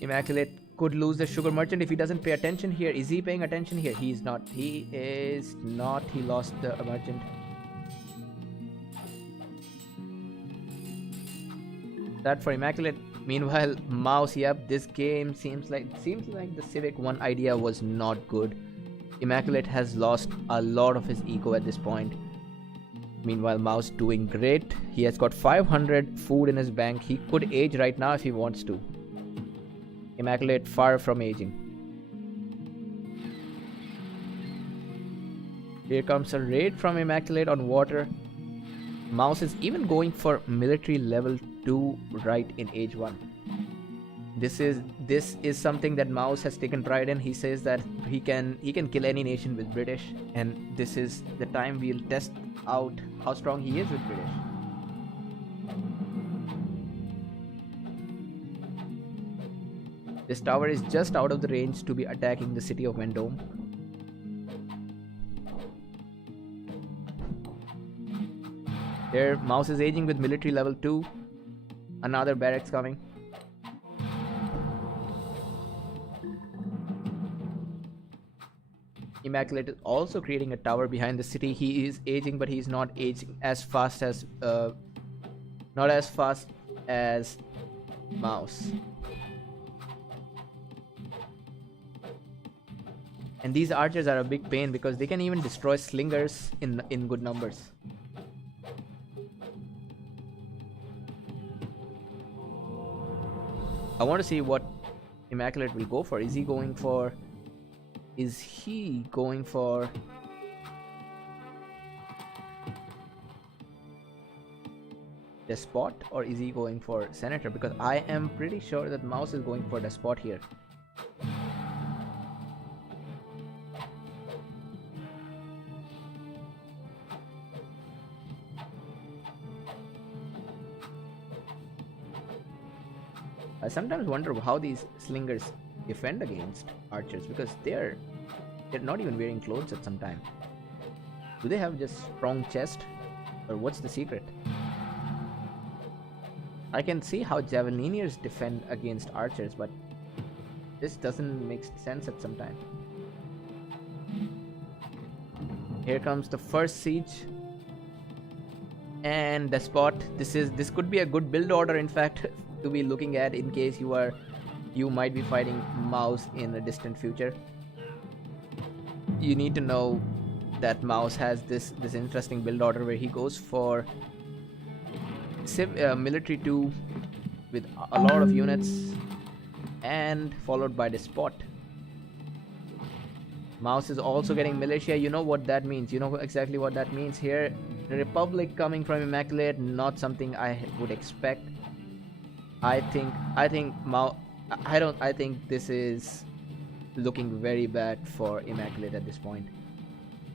Immaqlate could lose the sugar merchant if he doesn't pay attention here. Is he paying attention here? He is not. He is not. He lost the merchant. That for Immaqlate. Meanwhile, mouse, yep, this game seems like the Civic 1 idea was not good. Immaqlate has lost a lot of his eco at this point. Meanwhile, mouse doing great. He has got 500 food in his bank. He could age right now if he wants to. Immaqlate far from aging. Here comes a raid from Immaqlate on water. Mouse is even going for military level 2 right in age 1. This is something that mouse has taken pride in. He says that he can kill any nation with British, and this is the time we'll test out how strong he is with British. This tower is just out of the range to be attacking the city of Vendome. There, mouse is aging with military level 2. Another barracks coming. Immaqlate is also creating a tower behind the city. He is aging, but he's not aging as fast as mouse. And these archers are a big pain because they can even destroy slingers in good numbers. I want to see what Immaqlate will go for. Is he going for Despot, or is he going for Senator? Because I am pretty sure that Mouse is going for Despot here. I sometimes wonder how these slingers defend against archers, because they're not even wearing clothes at some time. Do they have just strong chest, or what's the secret? I can see how javeliniers defend against archers, but this doesn't make sense at some time. Here comes the first siege, and Despot. This could be a good build order, in fact, to be looking at in case you might be fighting Mouse in a distant future. You need to know that Mouse has this interesting build order where he goes for military 2 with a lot of units, and followed by Despot. Mouse is also getting militia. You know what that means. You know exactly what that means here. The Republic coming from Immaqlate, not something I would expect. I think this is looking very bad for Immaqlate at this point.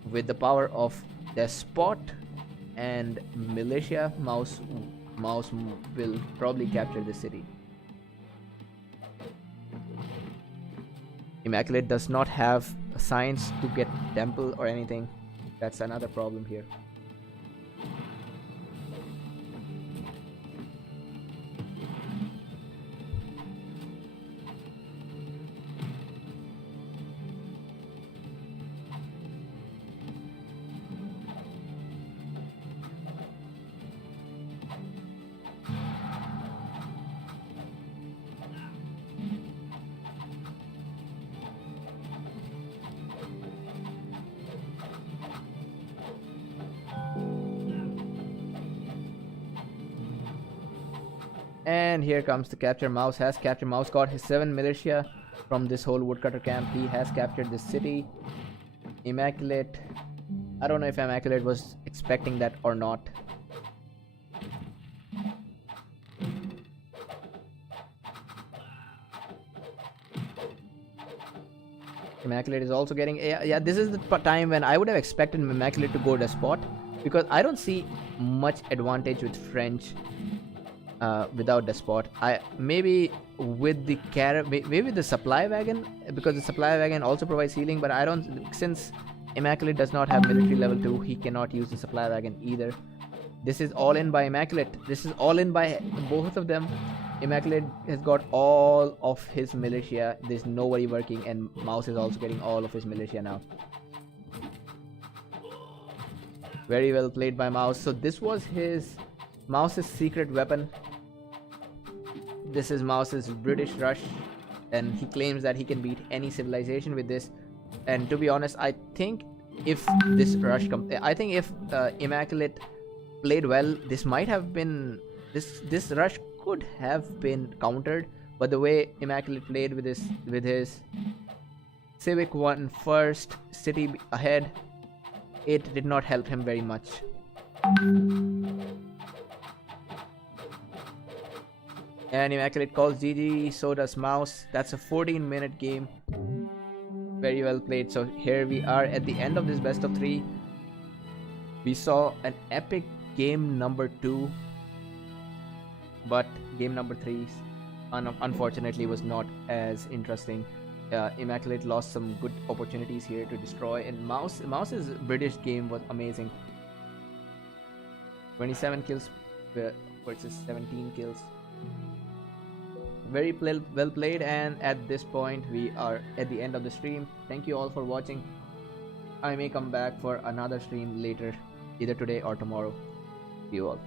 With the power of Despot and militia, Mouse will probably capture the city. Immaqlate does not have science to get temple or anything. That's another problem here. And here comes the capture. Mouse has captured. Mouse got his 7 militia from this whole woodcutter camp. He has captured this city. Immaqlate, I don't know if Immaqlate was expecting that or not. Immaqlate is also getting, yeah, this is the time when I would have expected Immaqlate to go Despot, because I don't see much advantage with French without Despot. Maybe with the maybe the supply wagon, because the supply wagon also provides healing, but I don't, since Immaqlate does not have military level 2, he cannot use the supply wagon either. This is all in by Immaqlate. This is all in by both of them. Immaqlate has got all of his militia. There's nobody working, and Mouse is also getting all of his militia now. Very well played by Mouse. So this was Mouse's secret weapon. This is Mouse's British rush, and he claims that he can beat any civilization with this. And to be honest, I think if this rush if Immaqlate played well, this might have been, this rush could have been countered. But the way Immaqlate played with his Civic 1 first, city ahead, it did not help him very much. And Immaqlate calls GG, so does Mouse. That's a 14-minute game. Very well played. So here we are at the end of this best of 3. We saw an epic game number 2, but game number 3 unfortunately was not as interesting. Immaqlate lost some good opportunities here to destroy, and Mouse's British game was amazing. 27 kills versus 17 kills. Very well played, and at this point we are at the end of the stream. Thank you all for watching. I may come back for another stream later, either today or tomorrow. See you all.